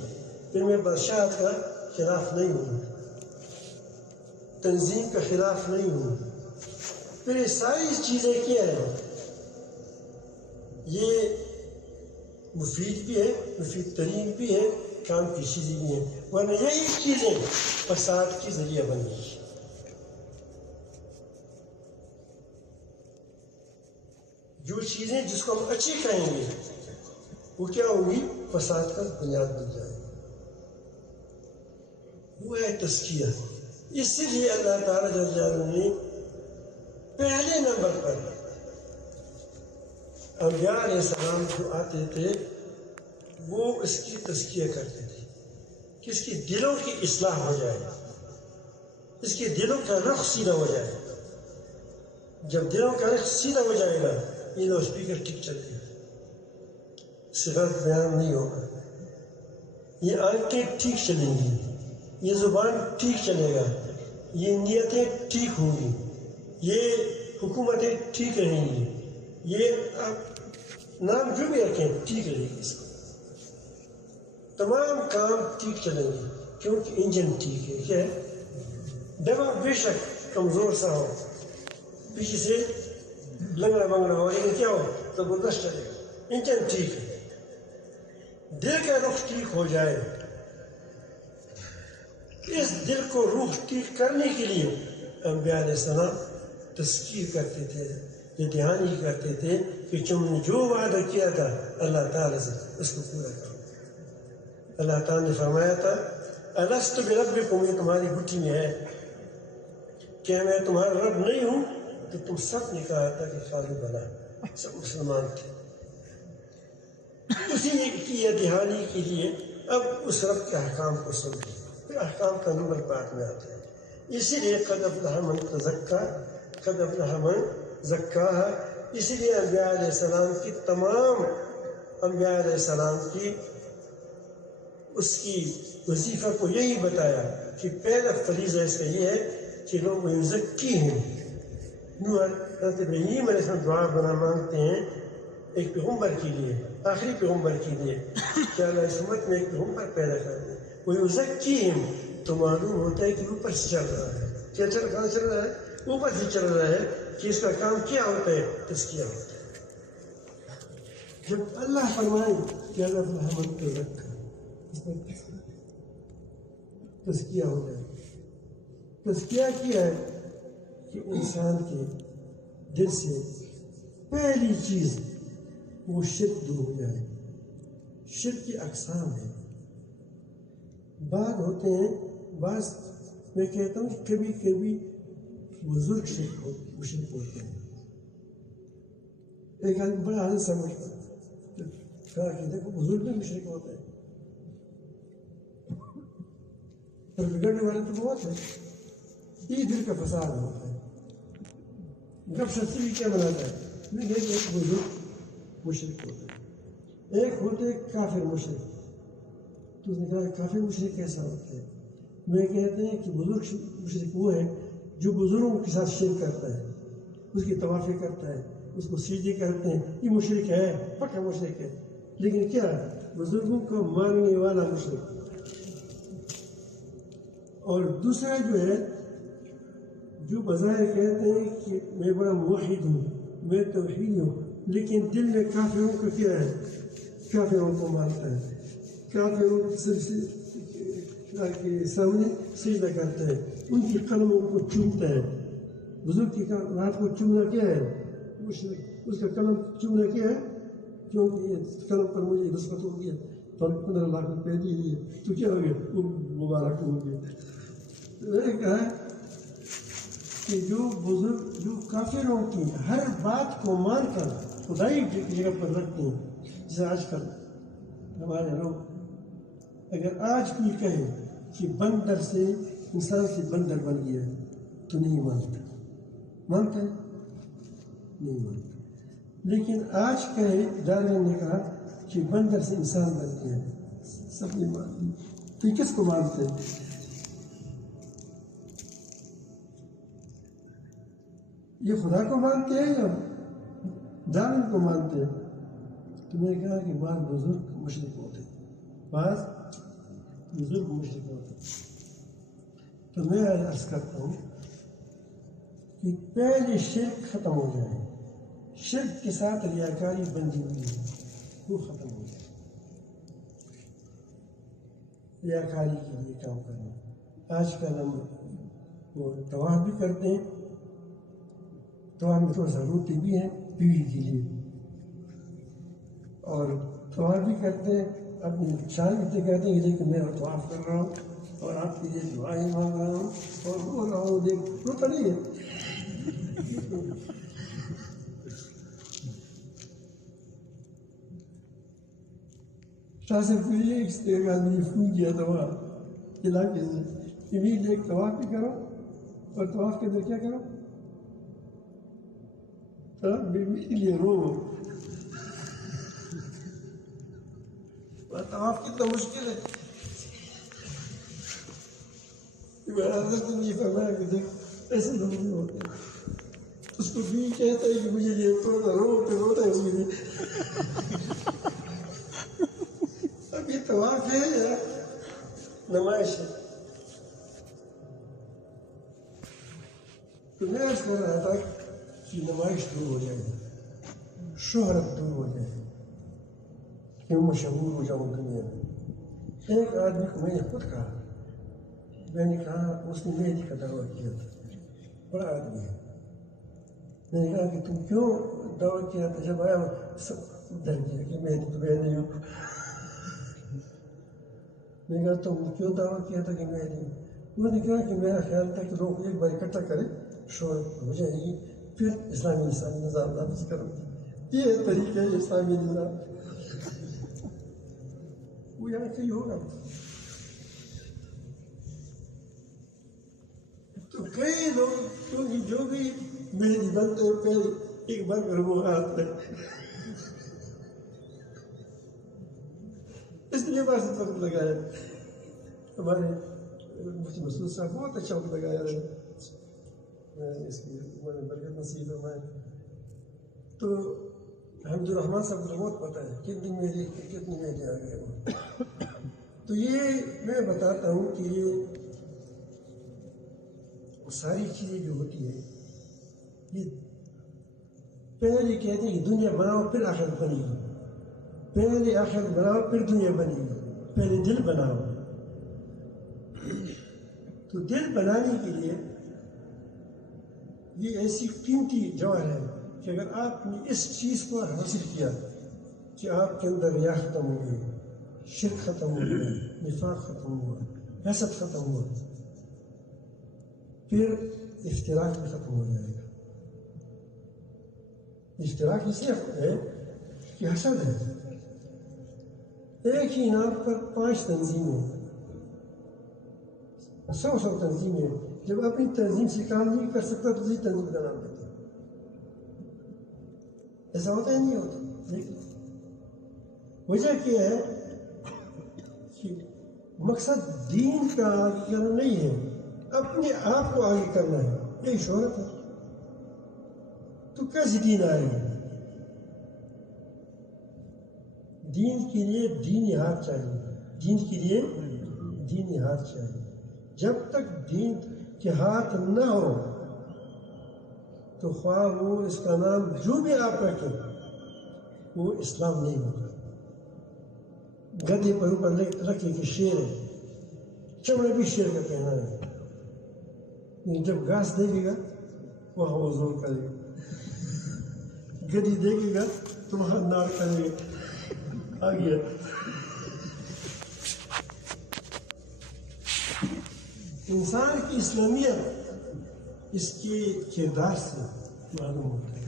پھر میں بادشاہت کا خلاف نہیں ہوں، تنظیم کا خلاف نہیں ہوں. پھر یہ ساری چیزیں کیا ہیں، یہ مفید بھی ہے، مفید ترین بھی ہے، کام کی چیزیں بھی ہیں. ورنہ یہی چیزیں فساد کی ذریعہ بن گئی. جو چیزیں جس کو ہم اچھی کہیں گے وہ کیا ہوگی؟ فساد کا بنیاد بن جائے گی. وہ ہے تزکیہ. اسی لیے اللہ تعالیٰ جل جلالہ نے پہلے نمبر پر انبیاء علیہ السلام جو آتے تھے وہ اس کی تزکیہ کرتے تھے کہ اس کی دلوں کی اصلاح ہو جائے، اس کے دلوں کا رخ سیدھا ہو جائے. جب دلوں کا رخ سیدھا ہو جائے گا یہ لو اسپیکر ٹھیک چلتے ہیں، صفات بیان نہیں ہوگا، یہ آنکھیں ٹھیک چلیں گی، یہ زبان ٹھیک چلے گا، یہ نیتیں ٹھیک ہوں گی، یہ حکومتیں ٹھیک رہیں گی، یہ آپ نام جو بھی رکھیں ٹھیک رہے گی. اس کو تمام کام ٹھیک چلیں گے کیونکہ انجن ٹھیک ہے. کیا ہے؟ ڈبہ بے شک کمزور سا ہو، پیچھے سے لنگڑا منگڑا ہو، لیکن کیا ہو زبردست چلے گا، انجن ٹھیک ہے. دل کا رخ ٹھیک ہو جائے، اس دل کو روح ٹھیک کرنے کے لیے انبیاء علیہ السلام تذکیر کرتے تھے، یہ دہانی کرتے تھے کہ تم نے جو وعدہ کیا تھا اللہ تعالیٰ سے اس کو پورا کرو. اللہ تعالیٰ نے فرمایا تھا الست بربکم، یہ تمہاری گٹھی میں ہے کہ میں تمہارا رب نہیں ہوں، تو تم سب نے کہا تھا کہ خالی بنا، سب مسلمان تھے. اسی کی یہ دہانی کے لیے اب اس رب کے احکام کو سمجھیں. پھر احکام کا نمبر بعد میں آتے ہیں. اسی لیے قد افلح من تزکا، قد افلح من زکاہا. اسی لیے انبیاء علیہ السلام کی تمام انبیاء علیہ السلام کی اس کی وظیفہ کو یہی بتایا کہ پہلا فریضہ اس کا یہ ہے کہ لوگ یزکی ہیں. حضرت ابراہیم علیہ السلام دعا بنا مانگتے ہیں ایک پیغمبر کے لیے، آخری پیغمبر کے لیے کہ اللہ اس امت میں ایک پیغمبر پیدا کر دے. وہ یزکیہم تو معلوم ہوتا ہے کہ اوپر سے چل رہا ہے. کیا کہاں چل رہا ہے؟ اوپر سے چل رہا ہے کہ اس کا کام کیا ہوتا ہے؟ تزکیہ ہوتا ہے. جب اللہ فرمائے کہ اللہ من تزکا، اس میں تزکیہ ہو جائے. تزکیہ کیا ہے کہ انسان کے دل سے پہلی چیز وہ شرک دور ہو جائے. شرک کی اقسام ہے، بعض ہوتے ہیں، بعض میں کہتا ہوں کہ کبھی کبھی بزرگ مشرک ہوتے ہیں. ایک آدمی بڑا حالت سمجھ کہا کہ دیکھو بزرگ بھی مشرک ہوتے ہیں، پر بگڑنے والے تو بہت ہیں. یہ دل کا فساد ہوتا ہے. گپ شپ سے بھی کیا بناتا ہے؟ میں ایک بزرگ مشرک ہوتے ہیں، ایک ہوتے کافر مشرک. تو اس نے کہا کافر مشرک کیسا ہوتا ہے؟ میں کہتے ہیں کہ بزرگ مشرک وہ ہے جو بزرگوں کے ساتھ شرک کرتا ہے، اس کی طوافیں کرتا ہے، اس کو سجدے کرتے ہیں. یہ مشرک ہے، پکا مشرک ہے. لیکن کیا بزرگوں کو ماننے والا مشرک. اور دوسرا جو ہے جو بظاہر کہتے ہیں کہ میں بڑا موحد ہوں، میں توحید ہوں، لیکن دل میں کافروں کا کیا ہے؟ کافروں کو مانتا ہے، کافروں کے سامنے سجدہ کرتا ہے، ان کی قلموں کو چومتا ہے. بزرگ کی ہاتھ کو چومنا کیا ہے؟ اس کا قلم چومنا کیا ہے؟ کیونکہ یہ قلم پر مجھے نسبت ہو گیا، 15 لاکھ روپے دے دیے تو کیا ہو گیا؟ وہ مبارک ہو گیا. میں نے کہا کہ جو بزرگ جو کافروں کی ہر بات کو مان کر خدائی کی جگہ پر رکھتے ہیں، جیسے آج کل ہمارے لوگ اگر آج کوئی کہے کہ بندر سے انسان سے بندر بن گیا تو نہیں مانتا. مانتا ہے؟ نہیں مانتا. لیکن آج کہے ڈارون نے کہا کہ بندر سے انسان بن گیا، سب نے مان لیا. تو کس کو مانتے ہیں؟ یہ خدا کو مانتے ہیں یا ڈارون کو مانتے ہیں؟ تو میں نے کہا کہ بعض بزرگ مشرک ہوتے ہیں، بعض بزرگ مشرک ہوتے ہیں. تو میں عرض کرتا ہوں کہ پہلے شرک ختم ہو جائے، شرک کے ساتھ ریاکاری بندی ہوئی ہے وہ ختم ہو جائے. ریاکاری کے لیے کام کرنا. آج کل ہم وہ طواف بھی کرتے ہیں، طواف میں تھوڑا سا روتے بھی ہیں بیوی کے لیے، اور طواف بھی کرتے ہیں اپنی شان بھی کہتے ہیں کہ دیکھو میں طواف کر رہا ہوں. اور آپ کے لیے دعائیں مانگ رہا ہوں اور بول رہا ہوں دیکھ روتا نہیں ہے. شاہ صاحب کو یہ ایک آدمی فون کیا تھا وہاں علاقے سے کہ میل ایک طواف بھی کرو اور طواف کے اندر کیا کرو لیے رو. طواف کتنا مشکل ہے. حضرت نے یہ فرمایا کہ دیکھ ایسے لوگ نہیں ہوتے. اس کو بھی کہتا ہے کہ مجھے یہ روتا ہے اس کے لیے. اب یہ طواف ہے یا نمائش ہے؟ تو میں عرض کر رہا تھا کہ نمائش دور ہو جائے, شہرت دور ہو جائے کہ میں مشہور ہو جاؤں دنیا میں. ایک آدمی کو میں نے خود کہا, میں نے کہا اس نے مہدی کا دعویٰ کیا تھا, بڑا آدمی ہے. میں نے کہا کہ تم کیوں دعویٰ کیا تھا؟ جب آیا سب ڈر گیا کہ مہدی تو میں نہیں ہوں. میں نے کہا تم کیوں دعویٰ کیا تھا کہ مہدی؟ انہوں نے کہا کہ میرا خیال تھا کہ لوگ ایک بار اکٹھا کریں, شہرت ہو جائے گی, پھر اسلامی نظام نافذ کرو. یہ طریقہ ہے اسلامی نظام. وہ یہاں سے ہی ہوگا. تو کئی لوگ کیونکہ جو بھی مہدی بنتے ہیں پہلے ایک بار پھر وہ آتے ہیں, اس لیے بار سے وقت لگایا. ہمارے مفتی مسعود صاحب بہت اچھا وقت لگایا ہے, اس کی برکت نصیب ہمارے. تو حمد الرحمان صاحب کو بہت پتہ ہے کتنی مہدی آ گئے وہ. تو یہ میں بتاتا ہوں کہ یہ ساری چیزیں جو ہوتی ہیں یہ پہلے کہتے ہیں کہ دنیا بناؤ پھر آخرت بنے گی, پہلے آخرت بناؤ پھر دنیا بنے گی, پہلے دل بناؤ. تو دل بنانے کے لیے یہ ایسی قیمتی جوہر ہے کہ اگر آپ نے اس چیز کو حاصل کیا کہ آپ کے اندر ریا ختم ہو گئی, شرک ختم ہو گیا, نفاق ختم ہوا, حسد ختم ہوا, پھر اشتراک بھی ختم ہو جائے گا. اشتراک اس لیے ہے کہ حسد ہے. ایک ہی نام پر 5 تنظیمیں, 100 تنظیمیں, جب اپنی تنظیم سے کام نہیں کر سکتا تو دوسری تنظیم کا نام دیتے. ایسا ہوتا ہے نہیں ہوتا. لیکن وجہ کیا ہے کہ مقصد دین کا آگے کرنا نہیں ہے, اپنے آپ کو آگے کرنا ہے. یہی شہرت ہے. تو کیسے دین آئے گا؟ دین کے لیے دینی ہاتھ چاہیے, دین کے لیے دینی ہاتھ چاہیے. جب تک دین کے ہاتھ نہ ہو تو خواہ وہ اس کا نام جو بھی آپ رکھیں وہ اسلام نہیں ہوگا. گدے پر اوپر رکھے کہ شیر ہے, چمڑا بھی شیر کا پہنا ہے, جب گھاس دیکھے گا وہاں وہ زور کرے گا, گدی دیکھے گا تو وہاں نار کرے گا. آ گیا. انسان کی اسلامیت اس کے کردار سے معلوم ہوتا ہے.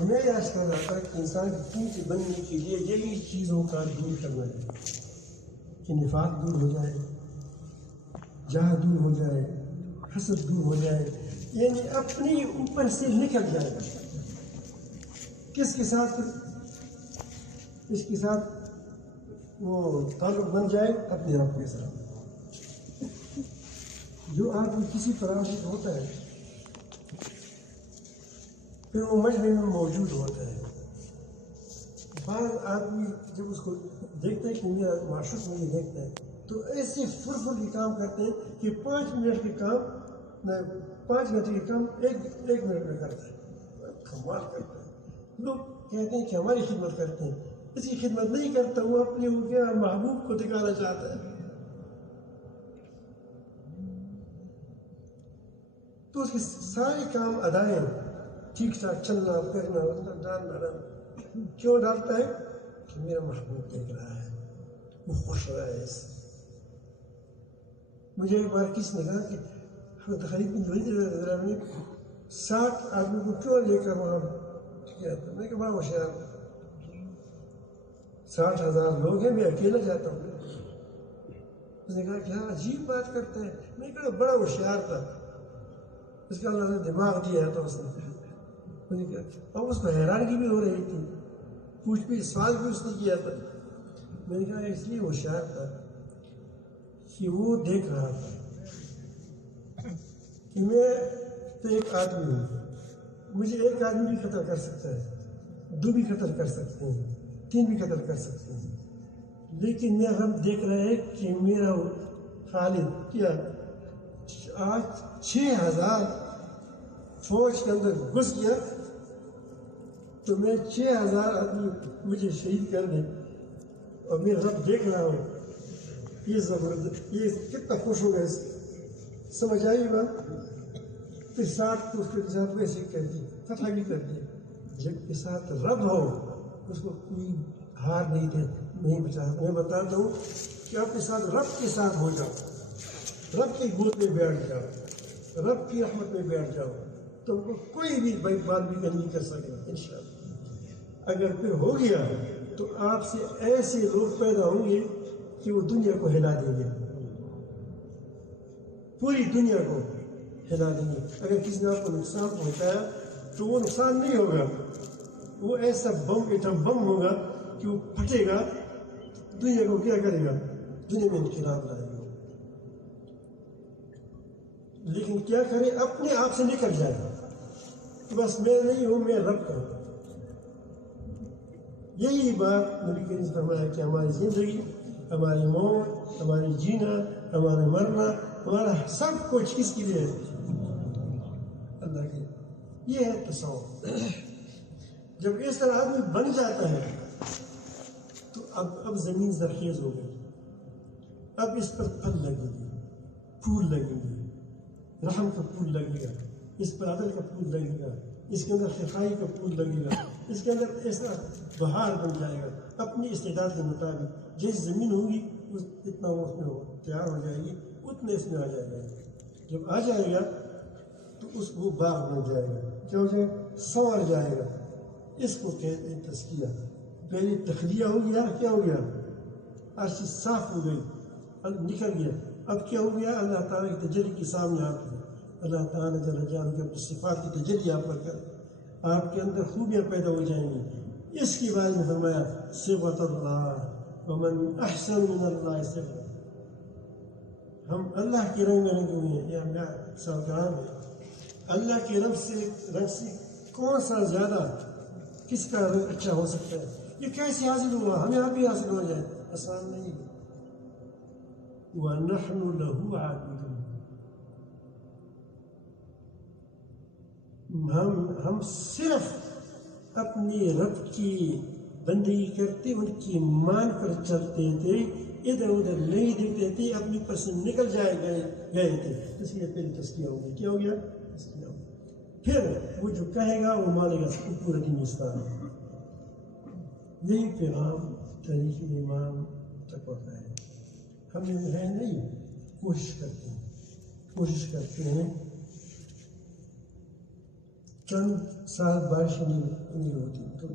میں آج کر رہا تھا کہ انسان کی قیمتی بننے کے لیے یہی چیزوں کا دور کرنا ہے کہ نفاق دور ہو جائے, جہاں دور ہو جائے, حسد دور ہو جائے, یعنی اپنے اوپر سے نکل جائے. کس کے ساتھ؟ اس کے ساتھ وہ تعلق بن جائے اپنے رب کے ساتھ. جو آدمی کسی طرح سے ہوتا ہے پھر وہ مجمع میں موجود ہوتا ہے. بعض آدمی جب اس کو دیکھتے ہیں کہ میرا معشوق مجھے دیکھتا ہے تو ایسے فرفر کے کام کرتے ہیں کہ 5 منٹ کے کام 5 گھنٹے کے کام ایک منٹ میں کرتا ہے. کمال کرتا ہے. لوگ کہتے ہیں کہ ہماری خدمت کرتے ہیں, اس کی خدمت نہیں کرتا, وہ اپنے محبوب کو دکھانا چاہتا ہے. تو اس کے سارے کام ادائیں ٹھیک ٹھاک چلنا پھرنا ڈالنا کیوں ڈالتا ہے کہ میرا محبوب دیکھ رہا ہے, وہ خوش ہو رہا ہے اس سے. مجھے ایک بار کس نے کہا کہ خالد بن ولید نے 60 آدمی کو کیوں لے کر وہاں کیا تھا؟ میں کہ بڑا ہوشیار 60,000 لوگ ہیں، میں اکیلا جاتا ہوں. اس نے کہا کیا عجیب بات کرتے ہیں. میں کہا بڑا ہوشیار تھا، اس کا اللہ نے دماغ دیا تھا اس نے. اور اس کو حیرانگی بھی ہو رہی تھی، پوچھ بھی سوال بھی اس نے کیا تھا. میں نے کہا اس لیے ہوشیار تھا کہ وہ دیکھ رہا تھا کہ میں تو ایک آدمی ہوں، مجھے ایک آدمی بھی قتل کر سکتا ہے، 2 بھی قتل کر سکتے ہیں، 3 بھی قتل کر سکتے ہیں، لیکن میں رب دیکھ رہا ہے کہ میرا خالد کیا آج 6,000 فوج کے اندر گھس گیا تو میں 6,000 آدمی مجھے شہید کر دیں اور میں رب دیکھ رہا ہوں. یہ زبردست، یہ کتنا خوش ہوگا اس سمجھ آئی بات. پھر 60 کو اس کے ساتھ ویسے کر دی، فتح بھی کر دی. جب کے ساتھ رب ہو اس کو کوئی ہار نہیں بچا. میں بتاتا ہوں کہ اپنے ساتھ رب کے ساتھ ہو جاؤ، رب کی گود میں بیٹھ جاؤ، رب کی رحمت میں بیٹھ جاؤ، تم کو کوئی بھی بات بھی نہیں کر سکے انشاءاللہ. اگر پھر ہو گیا تو آپ سے ایسے لوگ پیدا ہوں گے کہ وہ دنیا کو ہلا دیں گے، پوری دنیا کو ہلا دیں گے. اگر کسی نے آپ کو نقصان پہنچایا تو وہ نقصان نہیں ہوگا، وہ ایسا ایٹم بم ہوگا کہ وہ پھٹے گا، دنیا کو کیا کرے گا، دنیا میں انقلاب لائے گا. لیکن کیا کرے، اپنے آپ سے نکل جائے کہ بس میں نہیں ہوں، میں رب کا ہوں. یہی بات نبی کریم نے فرمایا کہ ہماری زندگی، ہماری موت، ہماری جینا، ہمارا مرنا، ہمارا سب کچھ کس کے لیے ہے؟ اللہ کے. یہ ہے تصور. جب اس طرح آدمی بن جاتا ہے تو اب زمین زرخیز ہو گئی، اب اس پر پھل لگیں گے، پھول لگیں گے، رحم کا پھول لگے گا، اس پر عدل کا پھول لگے گا، اس کے اندر خفائی کا پھول لگے گا، اس کے اندر ایسا بہار بن جائے گا اپنی استعداد کے مطابق. جیسی زمین ہوگی اتنا وہ اس میں تیار ہو جائے گی، اتنے اس میں آ جائے گا. جب آ جائے گا تو وہ باغ بن جائے گا، کیا ہو جائے گا، سنور جائے گا. اس کو کہتے ہیں تزکیہ. پہلے تخلیہ ہو گیا، کیا ہو گیا، ہر چیز صاف ہو گئی، اب نکل گیا. اب کیا ہو گیا، اللہ تعالیٰ کی تجلی کے سامنے آپ ہے. اللہ تعالیٰ جل جلالہ کی اپنی صفات کی تجلی آپ پر کرے، آپ کے اندر خوبیاں پیدا ہو جائیں گی. اس کے بارے میں فرمایا صبغۃ اللہ ومن احسن من اللہ صبغۃ. ہم اللہ کے رنگ میں رنگے ہوئے ہیں. یہ ہمارا سرکار ہے. اللہ کے رنگ سے کون سا زیادہ، کس کا رنگ اچھا ہو سکتا ہے؟ یہ کیسے حاصل ہوا؟ ہمیں آپ ہی حاصل ہو جائے، آسان نہیں ہے. وَنَحْنُ لَهُ عَابِدُونَ. ہم صرف اپنے رب کی بندگی کرتے، ان کی مان پر چلتے تھے، ادھر ادھر نہیں دیکھتے تھے، اپنی پر سے نکل گئے تھے. اس لیے پہلے تزکیہ ہو گیا. کیا ہو گیا؟ تزکیہ ہو گیا. پھر وہ جو کہے گا وہ مانے گا پورا دین اسلام. یہی پیغام تاریخ امام تک ہوتا ہے. ہم ہے نہیں، کوشش کرتے ہیں. چند سال بارش نہیں ہوتی تو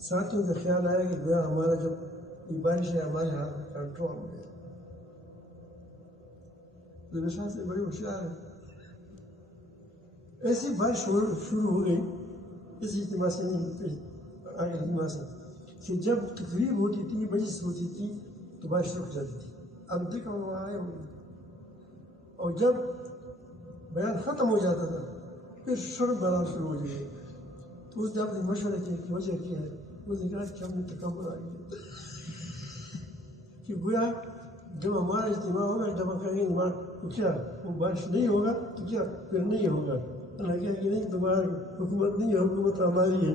ساتھیوں کا خیال آیا کہ گویا ہمارا جب یہ بارش ہے ہمارے ہاتھ کنٹرول میں ہے. تو نشان سے بڑے ہوشیار ہے. ایسی بارش شروع ہو گئی اس اجتماع سے آگے اجتماع سے کہ جب تقریب ہوتی تھی، مجلس ہوتی تھی تو بارش رک جاتی تھی. اب دیکھو وہاں آئے ہوئے، اور جب بیان ختم ہو جاتا تھا پھر شرم بنا شروع ہو جائے. تو اس نے اپنے مشورے کی وجہ کیا ہے. اس نے کہا کہ ہم نے تکبر آ گیا کہ گویا جب ہمارا اجتماع ہوگا، جب ہم کہیں گے تو کیا وہ بارش نہیں ہوگا تو کیا پھر نہیں ہوگا. اللہ کہا کہ نہیں، تمہاری حکومت نہیں ہے، حکومت ہماری ہے،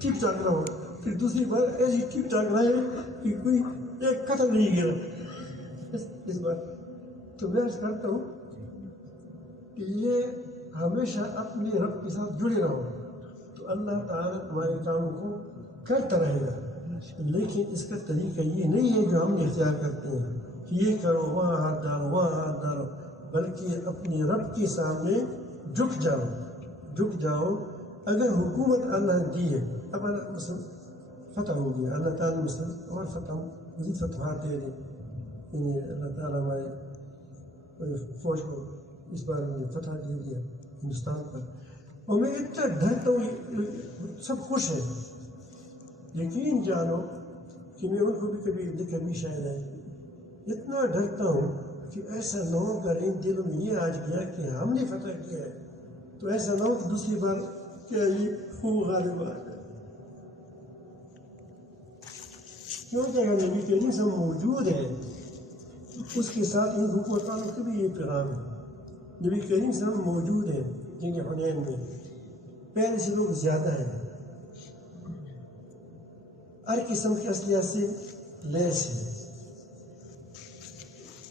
ٹھیک ٹھاک رہو. پھر دوسری بار ایسی ٹھیک ٹھاک رہے کہ کوئی ایک قتل نہیں گیا. اس بار تو میں عرض کرتا ہوں کہ یہ ہمیشہ اپنے رب کے ساتھ جڑے رہو تو اللہ تعالیٰ تمہارے کاموں کو کرتا رہے گا. لیکن اس کا طریقہ یہ نہیں ہے جو ہم اختیار کرتے ہیں کہ یہ کرو وہاں ہاتھ ڈالو وہاں ہاتھ ڈالو، بلکہ اپنے رب کے سامنے جھک جاؤ. اگر حکومت اللہ نے دی ہے، اب مثلا فتح ہو گیا، اللہ تعالیٰ مثلا اور مزید فتوحات دے رہے، یعنی اللہ تعالیٰ ہمارے فوج کو اس بار میں فتح دے دیا ہندوستان پر، اور میں اتنا ڈرتا ہوں، سب خوش ہیں، یقین جانو کہ میں ان کو بھی کبھی شاید ہے، اتنا ڈرتا ہوں کہ ایسا نہ ہو کر ان دلوں میں یہ آج گیا کہ ہم نے فتح کیا ہے، تو ایسا نہ ہو کہ دوسری بار کیا یہ وہ غالب آ جائے. کیونکہ اگر نبی کریم صلی اللہ علیہ وسلم موجود ہے، اس کے ساتھ ان حکمرانوں کا بھی یہ پیغام ہے. نبی کریم صلی اللہ علیہ وسلم موجود ہے جنگ حنین میں، پہلے سے لوگ زیادہ ہیں، ہر قسم کی اسلحہ سے لیس ہے،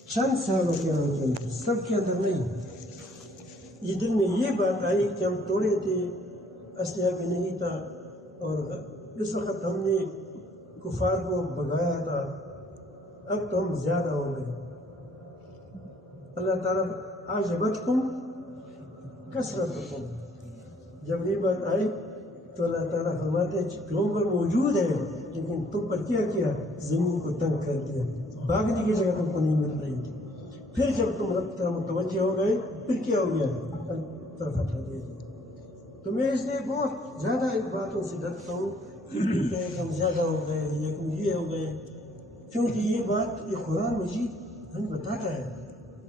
چند سالوں کے اندر سب کے اندر نہیں. یہ دل میں یہ بات آئی کہ ہم توڑے تھے، اسلحہ بھی نہیں تھا، اور اس وقت ہم نے کفار کو بھگایا تھا، اب تو ہم زیادہ ہو گئے. اللہ تعالیٰ عجبتکم کثرتکم، جب یہ بات آئی تو اللہ تعالیٰ فرماتے ہیں کہ تم پر موجود ہے لیکن تم پر کیا زمین کو تنگ کر دیا، بھاگنے کی جگہ تم کو نہیں مل رہی تھی. پھر جب تم رب طرح متوجہ ہو گئے، پھر کیا ہو گیا؟ فتح دے دی. تو میں اس لیے بہت زیادہ ان باتوں سے ڈرتا ہوں کہ ہم زیادہ ہو گئے یا یہ ہو گئے، کیونکہ یہ بات یہ قرآن مجید ہمیں بتاتا ہے.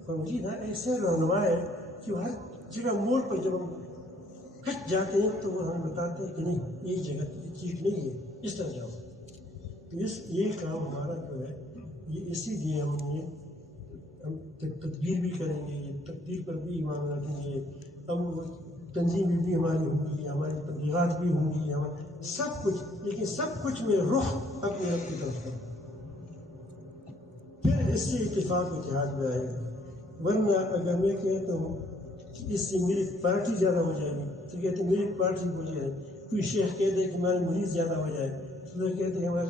قرآن مجید ایسے رہنما ہے کہ ہر جگہ موڑ پر جب ہم کٹ جاتے ہیں تو وہ ہمیں بتاتے ہیں کہ نہیں یہ جگہ ٹھیک نہیں ہے، اس طرح جاؤ. تو یہ کام ہمارا جو ہے یہ اسی لیے ہم تدبیر بھی کریں گے، یہ تقدیر پر بھی ایمان رکھیں گے، ہم تنظیمیں بھی ہماری ہوں گی، ہماری تبلیغات بھی ہوں گی، ہمارا سب کچھ، لیکن سب کچھ میں رخ اپنے رب کی طرف کروں، پھر اس سے اتفاق اتحاد میں آئے گا. ورنہ اگر میں کہتا ہوں کہ اس سے میری پارٹی زیادہ ہو جائے گی تو کہتے ہیں میری پارٹی ہو جائے، کوئی شیخ کہتے ہیں کہ ہمارے مرید زیادہ ہو جائے، تو کہتے ہیں ہمارے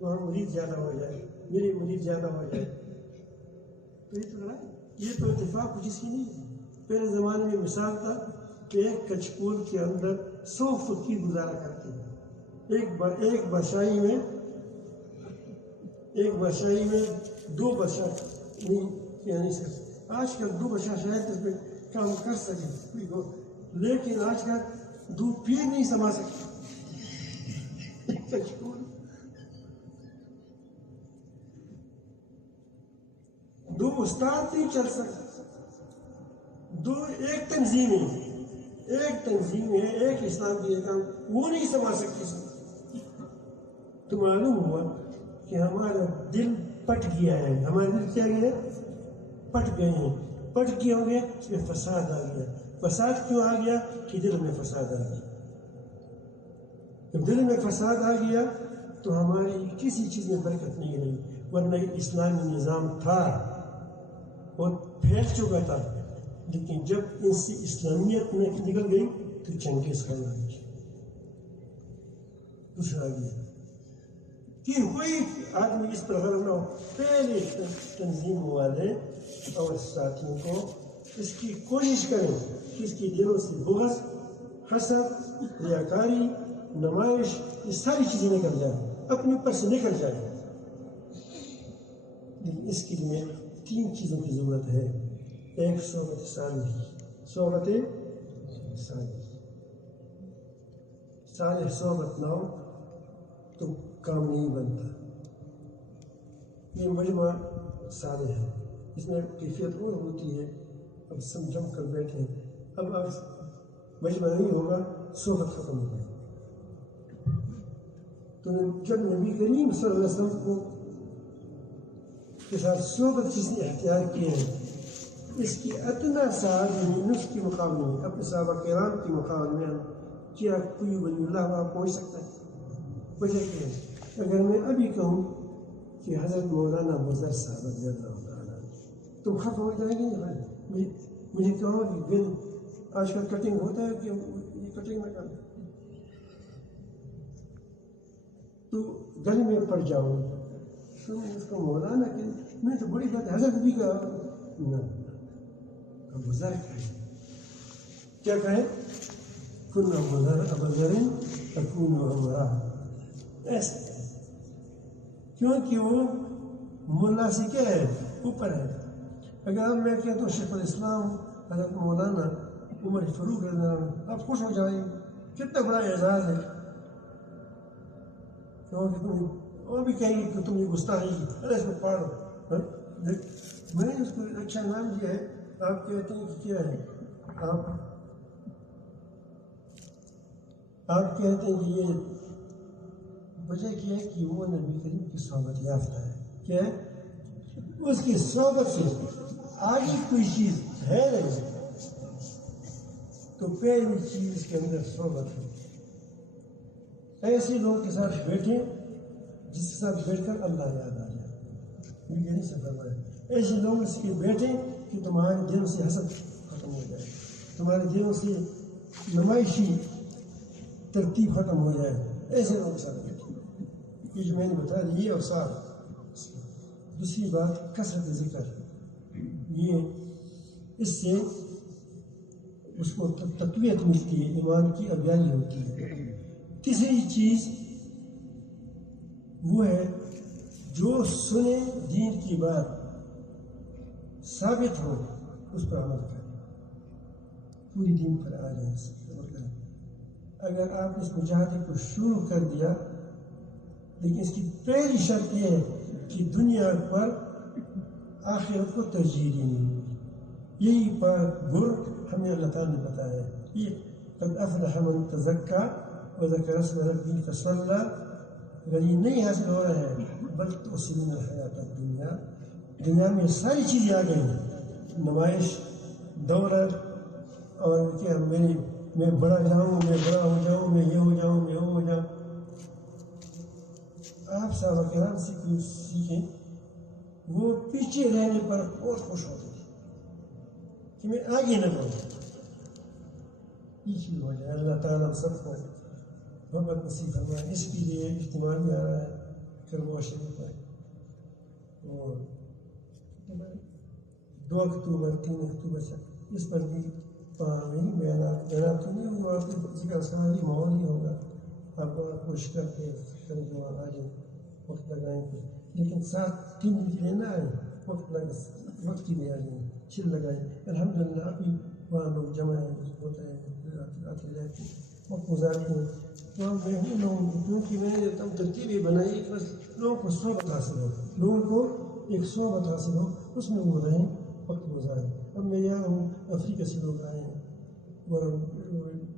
وہاں مرید زیادہ ہو جائے، میری مرید زیادہ ہو جائے، تو یہ تو اتفاق کچھ اس کی نہیں ہے. پہلے زمانے میں مثال تھا کہ ایک کچکول کے اندر 100 فقیر گزارا کرتے ہیں، ایک بادشاہی میں 2 بادشاہ نہیں کیا نہیں سکتے. آج کل 2 بادشاہ شاید اس میں کام کر سکے، لیکن آج کل 2 پیر نہیں سما سکتے. کچکول 2 استاد نہیں چل سکتے، ایک تنظیم ہے، ایک اسلام کی کام وہ نہیں سما سکتی. تو معلوم ہوا کہ ہمارا دل پٹ گیا ہے، ہمارا دل کیا گیا؟ پٹ گئے ہیں. پٹ کیا ہو گیا؟ اس میں فساد آ گیا. فساد کیوں آ گیا؟ کہ دل میں فساد آ گیا. جب دل میں فساد آ گیا تو ہماری کسی چیز میں برکت نہیں رہی. ورنہ اسلامی نظام تھا اور پھیل چکا تھا، لیکن جب ان سے اسلامیت میں نکل گئی تو چنگیز خان آ گئی، دوسرا آ گیا کہ کوئی آدمی اس پر غلط نہ ہو. پہلے تنظیم والے اور ساتھیوں کو اس کی کوشش کریں کہ اس کی دلوں سے بغض، حسد، ریاکاری، نمائش، یہ ساری چیزیں نکل جائیں، اپنے اوپر سے نکل جائیں. لیکن اس کے لیے 3 چیزوں کی ضرورت ہے. ایک صحبت صالح صحبت نہ ہو تو کام نہیں بنتا. یہ مجمع صالح ہے، اس میں کیفیت اور ہوتی ہے. اب سمجھم کر بیٹھے ہیں، اب مجمع نہیں ہوگا، صحبت ختم ہو گئی. تو جب نبی کریم صلی اللہ علیہ وسلم کے ساتھ صحبت جس نے اختیار کی ہے، اس کی اتنا صحابی نفس کے مقابلے میں، اپنے صحابہ کرام کے مقابلے میں کیا کوئی ولی اللہ وہاں پہنچ سکتا ہے؟ وجہ کیا ہے؟ اگر میں ابھی کہوں کہ حضرت مولانا بزر صاحب رضی اللہ تعالیٰ، تم خفا ہو جائیں گے. مجھے کہو کہ بل آج کل کٹنگ ہوتا ہے کہ یہ کٹنگ نہ کرنا، تو گلے میں پڑ جاؤں. تم اس کو مولانا کہ میں تو بڑی بات حضرت بھی کہا نہ ابو ذر کہیں کیا کہیں کن ابو ذر تکون ہمارا ایسے کیونکہ وہ ملا سے کیا ہے اوپر ہے. اگر اب میں کہتا ہوں شیخ الاسلام حضرت مولانا عمر فاروق رضی اللہ عنہ آپ خوش ہو جائیں کتنا بڑا اعزاز ہے. کیونکہ تم وہ بھی کہیں گے کہ تم یہ گستاخی کی ارے اس کو پڑھو. میں نے اس کو اچھا نام دیا ہے. آپ کہتے ہیں کہ کیا ہے آپ کہتے ہیں کہ یہ وجہ کیا ہے کہ وہ نبی کریم کی صحبت یافتہ ہے. کیا ہے اس کی صحبت سے آگے کوئی چیز ہے نہیں تو پہلی چیز کے اندر صحبت ہے. ایسے لوگوں کے ساتھ بیٹھیں جس کے ساتھ بیٹھ کر اللہ یاد آ جائے. یہ نہیں سفر ہے. ایسے لوگوں سے بیٹھیں کہ تمہارے دلوں سے حسد ختم ہو جائے, تمہارے دلوں سے نمائشی ترتیب ختم ہو جائے. ایسے لوگوں کے ساتھ بیٹھیں. یہ جو میں نے بتایا یہ اوصاف. دوسری بات کثرت ذکر. یہ اس سے اس کو تقویت ملتی ہے, ایمان کی ابیاری ہوتی ہے. تیسری چیز وہ ہے جو سنے دین کی بات ثابت ہو اس پر عمل کریں, پوری دین پر آ جائیں. اگر آپ اس مجاہدے کو شروع کر دیا لیکن اس کی پہلی شرط یہ ہے کہ دنیا پر آخرت کو ترجیح دینی. یہی گر ہمیں اللہ تعالیٰ نے بتایا ہے. یہ قد افلح من تزکا وذکر اسم ربہ فصلی. اگر یہ نہیں حاصل ہو رہا ہے بل تؤثرون الحیات الدنیا, دنیا میں ساری چیزیں آ گئی, نمائش, دولت, اور کیا میں بڑا جاؤں, میں بڑا ہو جاؤں, میں یہ ہو جاؤں, میں وہ ہو جاؤں. آپ صحابہ کرام سے کچھ سیکھیں. وہ پیچھے رہنے پر بہت خوش ہوتے تھے کہ میں آگے نہ بڑھوں, پیچھے ہو جائے. اللہ تعالیٰ سب کو محبت نصیب فرمائے. اس کے لیے اجتماع بھی آ رہا ہے کربوا شریف پر, اور 2 اکتوبر 3 اکتوبر سے اس پر بھی بیانات تو نہیں ہوا, ذکر سماجی ماحول ہی ہوگا. آپ کوشش کرتے کریں جو آ جائیں وقت لگائیں گے, لیکن 7 دن کے لیے نہ آئیں, وقت کی نہیں آ جائیں, چل لگائیں. الحمدللہ ابھی وہاں لوگ جمع ہوتے ہیں, آتے جاتے وقت گزارتے ہیں. تو میں ہوں لوگوں کو, کیونکہ میں نے ترتیبیں بنائی بس لوگوں کو صحبت حاصل ہو, لوگوں کو ایک صحبت حاصل ہو, اس میں وہ رہیں, وقت گزاریں. اب میں یہاں ہوں, افریقہ سے لوگ آئے ہیں اور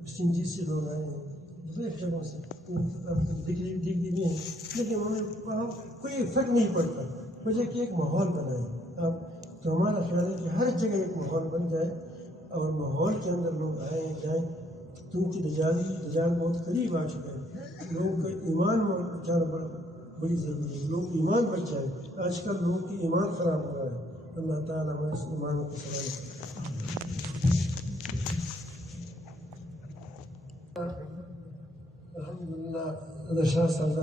سنجید سے لوگ آئے ہیں, دوسرے جگہوں سے دیکھ بھی ہیں, لیکن وہاں کوئی فرق نہیں پڑتا. وجہ کہ ایک ماحول بنائے آپ. تو ہمارا خیال ہے کہ ہر جگہ ایک ماحول بن جائے اور ماحول کے اندر لوگ آئیں جائیں. کیونکہ دجال بہت قریب آ چکا ہے. لوگوں کا ایمان بچانا بڑی ضروری ہے. لوگ ایمان بچائیں. آج کل لوگوں کی ایمان خراب ہو رہا ہے. اللہ تعالیٰ ہمارے اس ایمان کو سلامت. الحمدللہ شاہ صاحب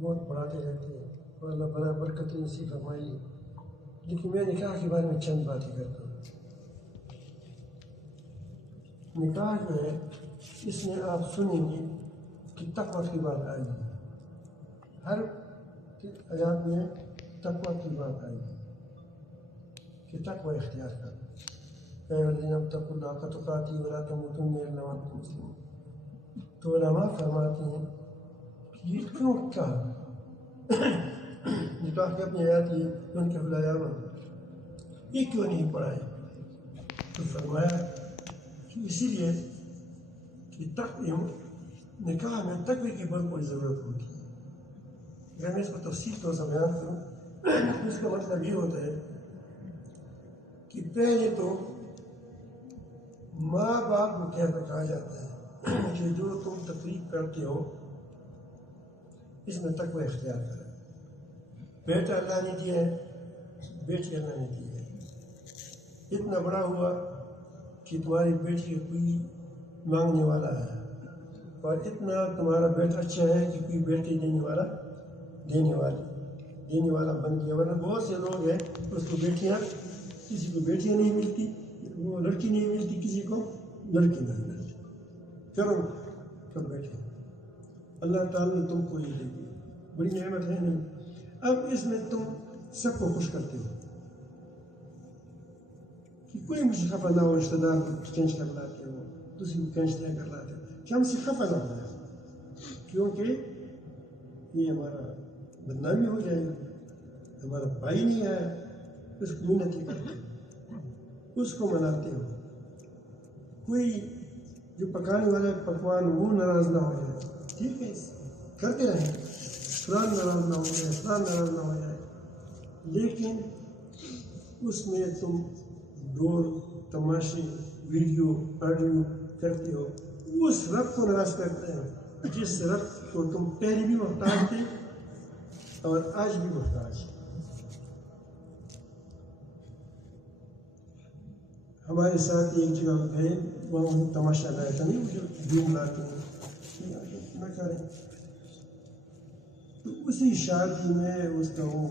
بہت پڑھاتے رہتے ہیں اور اللہ بڑا برکت نصیب فرمائی. لیکن میں نکاح کے بارے میں چند باتیں کرتا ہوں. نکاح جو ہے اس میں آپ سنیں گے کہ تقویٰ کی بات آئی ہے. ہر آیات میں تقویٰ کی بات آئی ہے کہ تقویٰ اختیار کرو. اتقوا اللہ حق تقاتہ ولا تموتن الا وانتم مسلمون. تو علماء فرماتے ہیں کہ یہ کیوں کہا. نکاح کی اپنی آیات ينكح الأيام یہ کیوں نہیں پڑھا ہے. تو فرمایا کہ اسی لیے کہ نکاح میں تقوی کی بہت بڑی ضرورت ہوتی ہے. اگر میں اس کو تفصیل طور سے بیان کروں اس کا مطلب یہ ہوتا ہے کہ پہلے تو ماں باپ کو کیا بتایا جاتا ہے کہ جو تم تقریب کرتے ہو اس میں تقوی اختیار کرے. بیٹا اللہ نے دیا ہے, بیٹی اللہ نے دی ہے. اتنا بڑا ہوا کہ تمہاری بیٹی کوئی مانگنے والا ہے, اور اتنا تمہارا بیٹا اچھا ہے کہ کوئی بیٹی دینے والا دینے والا بن گیا. ورنہ بہت سے لوگ ہیں اس کو بیٹیاں، کسی کو بیٹیاں نہیں ملتی، وہ لڑکی نہیں ملتی، کسی کو لڑکی نہیں ملتی. چلو بیٹھے. اللہ تعالیٰ نے تم کو یہ دے دی، بڑی نعمت ہے نہیں. اب اس میں تم سب کو خوش کرتے ہو کہ کوئی مجھے خفا نہ ہو، رشتہ دار کو چینج کر لاتے ہو، دوسری کو چینج نہیں کر لاتے ہو کہ ہم سے خفا نہ ہو جائے، کیونکہ یہ ہمارا بدنامی ہو جائے گا. ہمارا بھائی نہیں آیا، اس کو منتیں کرتے ہو، اس کو مناتے ہو. کوئی جو پکانے والا پکوان وہ ناراض نہ ہو جائے، ٹھیک ہے کرتے رہیں، فلان ناراض نہ ہو جائے، فلان ناراض نہ ہو جائے. لیکن اس میں تم ڈور تماشے ویڈیو آڈیو کرتے ہو، اس رب کو ناراض کرتے ہیں جس رب کو تم پہلے بھی محتاج تھے اور آج بھی محتاج. ہمارے ساتھ ایک جگہ گئے، وہاں تماشا لایا تھا، نہیں جو دین لاتے ہیں نہ کریں. تو اسی شادی میں اس کا وہ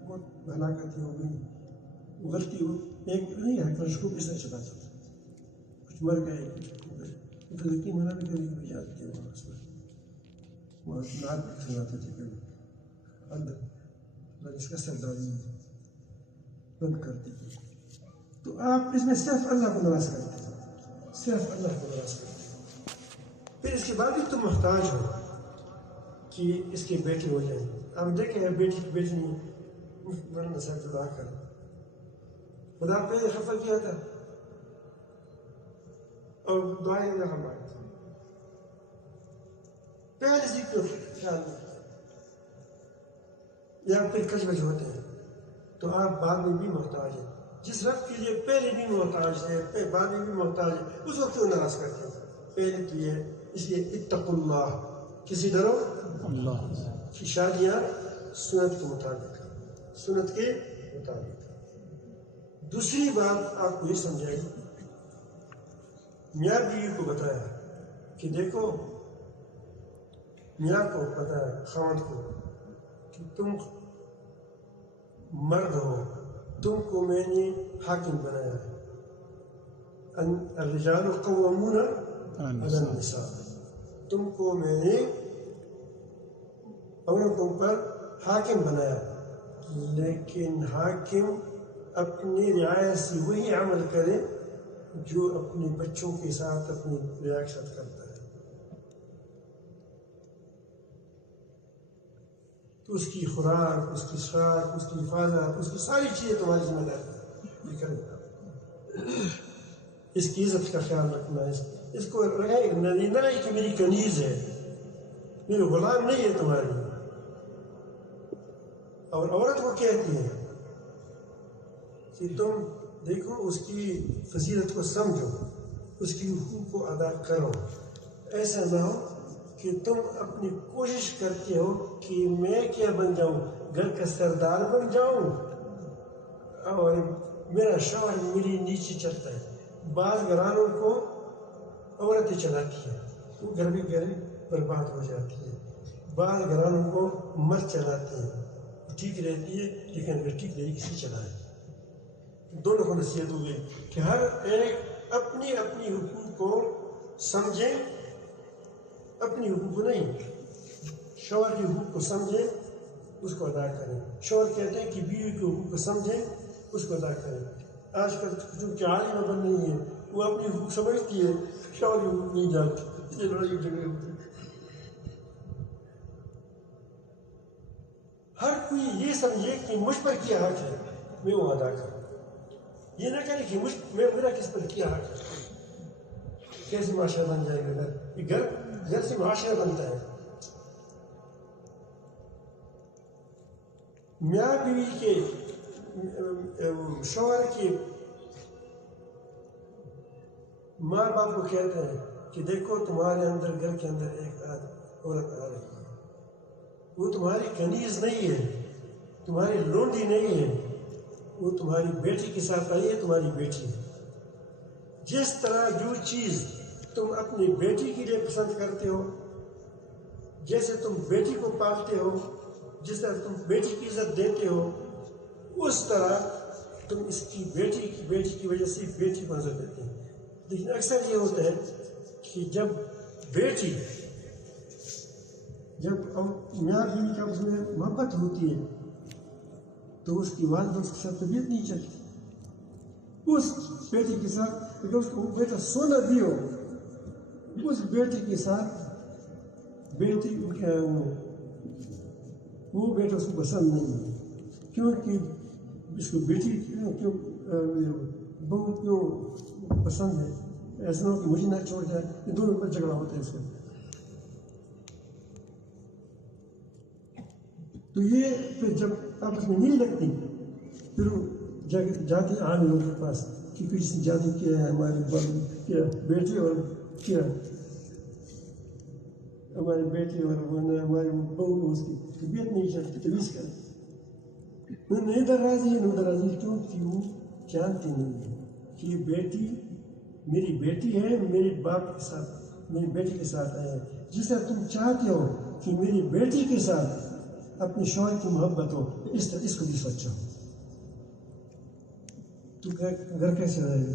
بہت ہلاکت ہو گئی، غلطی ہو ایک نہیں ہے کہ کو کس طرح چلا سکتا، کچھ مر گئے، کچھ غلطی منع بھی کبھی کبھی جاتے وہاں اس میں وہاں نعت بھی سناتے تھے کبھی اندر اس کا سرداری بند کرتے تھے. تو آپ اس میں صرف اللہ کو ناراض کرتے ہیں، صرف اللہ کو ناراض کرتے ہیں. پھر اس کے بعد بھی تم محتاج ہو کہ اس کے بیٹے ہو جائیں. آپ دیکھیں بیٹی کی بیٹی نہیں ورنہ سب جدا کر خدا پہلے خفا کیا تھا اور دعائیں نہ ہماری تھی، پہلے سے کیوں خیال نہیں کیا. یا پھر کچھ بچ ہوتے ہیں تو آپ بعد میں بھی محتاج ہیں. جس رب کے لیے پہلے بھی محتاج ہے، بعد میں بھی محتاج ہے، اس کو کیوں ناراض کرتے ہیں؟ پہلے تو یہ اس لیے اتقوا اللہ، کسی ڈرو اللہ کی. شادیاں سنت کے مطابق، سنت کے مطابق. دوسری بات آپ کو یہ سمجھائی، میاں بیوی کو بتایا کہ دیکھو، میاں کو بتایا خاوند کو کہ تم مرد ہو، تم کو میں نے حاکم بنایا ہے. الرجال قوامون علی النساء، تم کو میں نے عورتوں پر حاکم بنایا، لیکن حاکم اپنی رعایت سے وہی عمل کرے جو اپنے بچوں کے ساتھ اپنی رعایا کے ساتھ کرتا ہے. تو اس کی خوراک، اس کی شراک، اس کی حفاظت، اس کی ساری چیزیں تمہاری ذمہ داری یہ کرنا. اس کی عزت کا خیال رکھنا، اس کو نہ کہ میری کنیز ہے، میرے غلام نہیں ہے تمہاری. اور عورت کو کہتی ہے کہ تم دیکھو اس کی فضیلت کو سمجھو، اس کی حقوق کو ادا کرو. ایسا نہ ہو کہ تم اپنی کوشش کرتے ہو کہ میں کیا بن جاؤں، گھر کا سردار بن جاؤں اور میرا شوہر میری نیچے چلتا ہے. بعض گھرانوں کو عورتیں چلاتی ہیں، وہ گھر بھی گھر برباد ہو جاتی ہے. بعض گھرانوں کو مرد چلاتے ہیں، ٹھیک رہتی ہے لیکن اگر ٹھیک رہے کسی چلائے. دونوں کو نصیحت ہو گئی کہ ہر ایک اپنی اپنی حقوق کو سمجھیں، اپنی حقوق کو نہیں، شوہر کے حقوق کو سمجھیں، اس کو ادا کریں. شوہر کہتے ہیں کہ بیوی کے حقوق کو سمجھیں، اس کو ادا کریں. آج کل جو عالمہ بن رہی ہے وہ اپنی حقوق سمجھتی ہے، شوہر کے حقوق نہیں جانتی، یہ لڑائی جھگڑے ہوتے ہیں. ہر کوئی یہ سمجھے کہ مجھ پر کیا حق ہے میں وہ ادا کروں، یہ نہ کرے کہ میرا کس پر کیا حق ہے. کیسے معاشرہ بن جائے گا؟ گھر سے معاشرہ بنتا ہے. میاں بیوی کے شوہر کے ماں باپ کو کہتے ہیں کہ دیکھو تمہارے اندر گھر کے اندر ایک عورت آ رہی ہے، وہ تمہاری کنیز نہیں ہے، تمہاری لونڈی نہیں ہے، وہ تمہاری بیٹی کے ساتھ آئی ہے، تمہاری بیٹی ہے. جس طرح جو چیز تم اپنی بیٹی کے لیے پسند کرتے ہو، جیسے تم بیٹی کو پالتے ہو، جس طرح تم بیٹی کی عزت دیتے ہو اس طرح تم اس کی بیٹی کی وجہ سے بیٹی کو عزت دیتے ہیں. لیکن اکثر یہ ہوتا ہے کہ جب میاں بیوی کا اس میں محبت ہوتی ہے تو اس کی والدہ اس کے ساتھ طبیعت نہیں چلتی. اس بیٹی کے ساتھ اگر اس کو بیٹا سونا بھی ہو اس بیٹی کے ساتھ وہ بیٹا اس کو پسند نہیں ہے کیونکہ اس کو بیٹی بہو کیوں پسند ہے. ایسا نہ ہو کہ مجھے نہ چھوڑ جائے. یہ دونوں پر جھگڑا ہوتا ہے اس میں. تو یہ پھر جب آپس میں نہیں لگتی پھر وہ جاتی عام لوگوں کے پاس کہ کسی نے جادو کیا ہے ہمارے بیٹے اور کیا ہمارے بیٹے اور ہمارے بہو کو اس کی طبیعت نہیں چلتی تمیز کر ادھر راضی ہے ادھر راضی کیوں کہ وہ جانتی نہیں ہے کہ یہ بیٹی میری بیٹی ہے میرے باپ کے ساتھ میری بیٹی کے ساتھ آیا ہے. جس طرح تم چاہتے ہو کہ میری بیٹی کے ساتھ اپنے شوہر کی محبت ہو اس طرح اس کو بھی سوچو. تو گھر کیسے رہے گا؟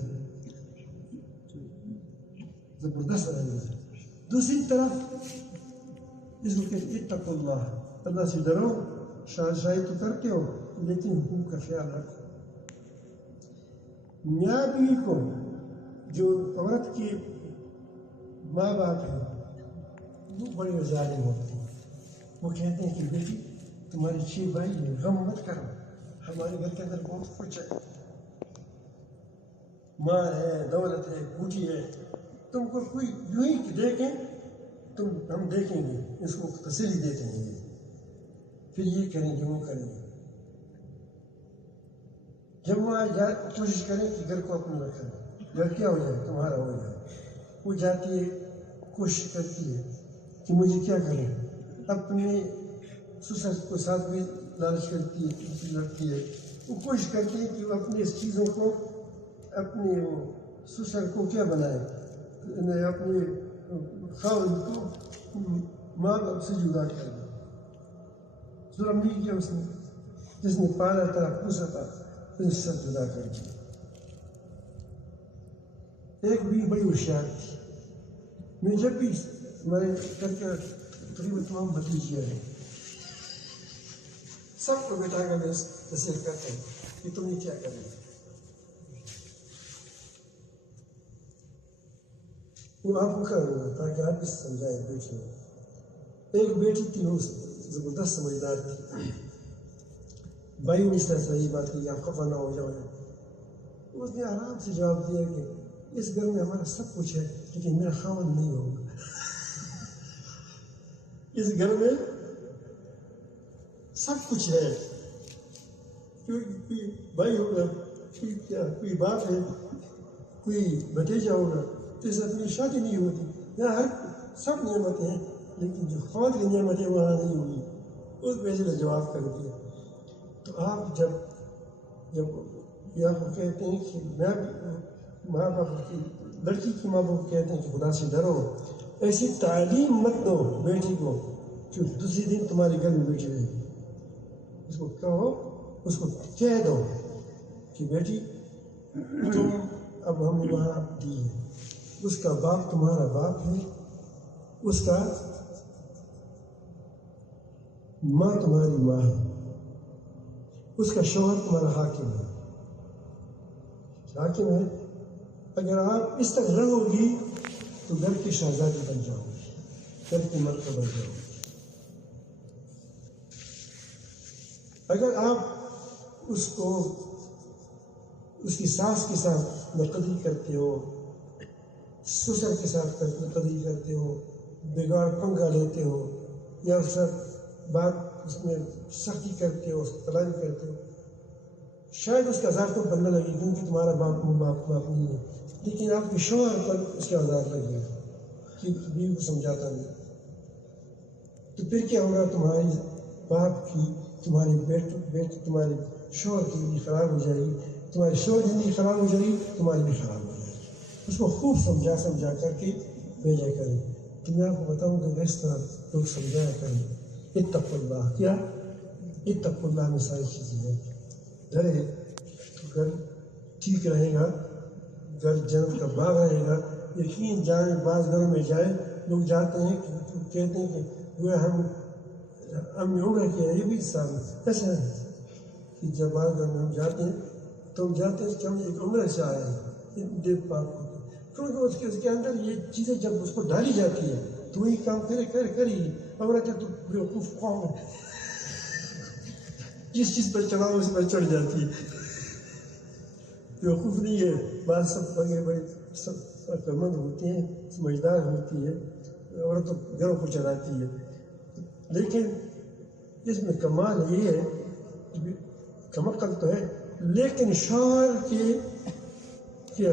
زبردست رہے گا. دوسری طرف اس کو کہتے اتقوا اللہ, اللہ سے ڈرو. شاہی تو کرتے ہو لیکن حقوق کا خیال رکھو. میاں بیوی کو جو عورت کے ماں باپ ہیں وہ بڑے ظالم ہوتے ہیں. وہ کہتے ہیں کہ بیٹی تمہارے 6 بھائی ہیں غم مت کرو ہمارے گھر کے اندر بہت کچھ ہے مال ہے دولت ہے بوٹی ہے تم کو کوئی یوں ہی دیکھیں ہم دیکھیں گے اس کو تسلی دیتے ہیں گے پھر یہ کریں گے وہ کریں گے. جب وہ کوشش کریں کہ گھر کو اپنا رکھیں گھر کیا ہو جائے تمہارا ہو جائے. وہ جاتی ہے کوشش کرتی ہے کہ مجھے کیا کریں اپنے سسر کو ساتھ بھی لالچ کرتی ہے. وہ کوشش کرتی ہے کہ وہ اپنی اس چیزوں کو اپنے سسر کو کیا بنائے اپنے خاوند کو ماں باپ سے جدا کر دے. ظلم نہیں کیا اس نے جس نے پالا تھا پوسا تھا اس سے جدا کر دیا. ایک بھی بڑی ہوشیار تھی. میں جب بھی ہمارے گھر کے تقریباً تمام بھتیجیاں ہیں سب کو بیٹا کر نصیحت کرتے ہیں کہ تم نے کیا کرنا. وہ آپ کو کروں گا تاکہ آپ اس سمجھائیں بیٹی میں. ایک بیٹی تھی وہ زبردست سمجھدار تھی. بھائی نے اس طرح سے یہ بات کی آپ خفا نہ ہو جاؤ. اس نے آرام سے جواب دیا کہ اس گھر میں ہمارا سب کچھ ہے لیکن میرا خاوند نہیں ہوگا. اس گھر میں سب کچھ ہے کوئی بھائی ہوگا کوئی باپ ہے کوئی بھتیجا ہوگا تو اس اپنی شادی نہیں ہوتی. یہاں ہر سب نعمتیں ہیں لیکن جو خود کی نعمتیں وہاں نہیں ہوگی. اس وجہ سے جواب کر دیا. تو آپ جب آپ کو کہتے ہیں کہ ماں باپ کی لڑکی کی ماں باپ کہتے ہیں کہ خدا سے ڈرو ایسی تعلیم مت دو بیٹی کو کہ دوسری دن تمہارے گھر میں بیٹھی رہے. اس کو کہو اس کو کہہ دو کہ بیٹی تم اب ہم نے وہاں دی ہے. اس کا باپ تمہارا باپ ہے اس کا ماں تمہاری ماں ہے اس کا شوہر تمہارا حاکم ہے. اگر آپ اس طرح رہو گی تو گھر کی شہزادی بن جاؤ گی گھر کی ملکہ بن جاؤ گی. اگر آپ اس کو اس کی ساس کے ساتھ نقدی کرتے ہو سسر کے ساتھ نقدی کرتے ہو بگاڑ پنگا لیتے ہو یا اس ساتھ بات اس میں سختی کرتے ہو اس کو طلاق کرتے ہو شاید اس کا ذات کو بننے لگے کیونکہ تمہارا باپ نہیں ہے. لیکن آپ کے شوہر پر اس کا عذاب لگے کہ بیوی کو سمجھاتا نہیں تو پھر کیا ہوگا تمہاری باپ کی تمہارے تمہارے شوہر کی زندگی خراب ہو جائے گی. تمہارے شوہر کی زندگی خراب ہو جائے گی تمہاری بھی خراب ہو جائے گی. اس کو خوب سمجھا کر کے بھیجا کریں. تو میں آپ کو بتاؤں کہ اس طرح لوگ سمجھایا کریں اتقوا اللہ کیا اتقوا اللہ میں ساری چیزیں ہیں. ڈرے گھر ٹھیک رہے گا، گھر جنت کا باغ رہے گا. یقین جائیں بعض گھروں میں جائیں، لوگ جاتے ہیں کہتے ہیں کہ وہ ہم عمرہ کیا. یہ بھی سال ایسا ہے کہ جب بعض گھر میں ہم جاتے ہیں تو ہم جاتے ہیں کہ ہم ایک عمرہ سے آئے ہیں دیکھ پاک ہوتے ہیں، کیونکہ اس کے اندر یہ چیزیں جب اس کو ڈالی جاتی ہے تو وہی کام کری عمرہ کے تو بیوقوف قوم ہے، جس چیز پر چڑھاؤ اس پر چڑھ جاتی ہے. بیوقوف نہیں ہے، بعض سب بڑے بڑے سب عقلمند ہوتے ہیں، سمجھدار ہوتی ہے، عورت تو گھروں کو چلاتی ہے. لیکن اس میں کمال یہ ہے کہ کمقل تو ہے لیکن شوہر کے کیا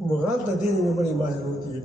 مغالطہ دینے میں بڑی ماہر ہوتی ہے.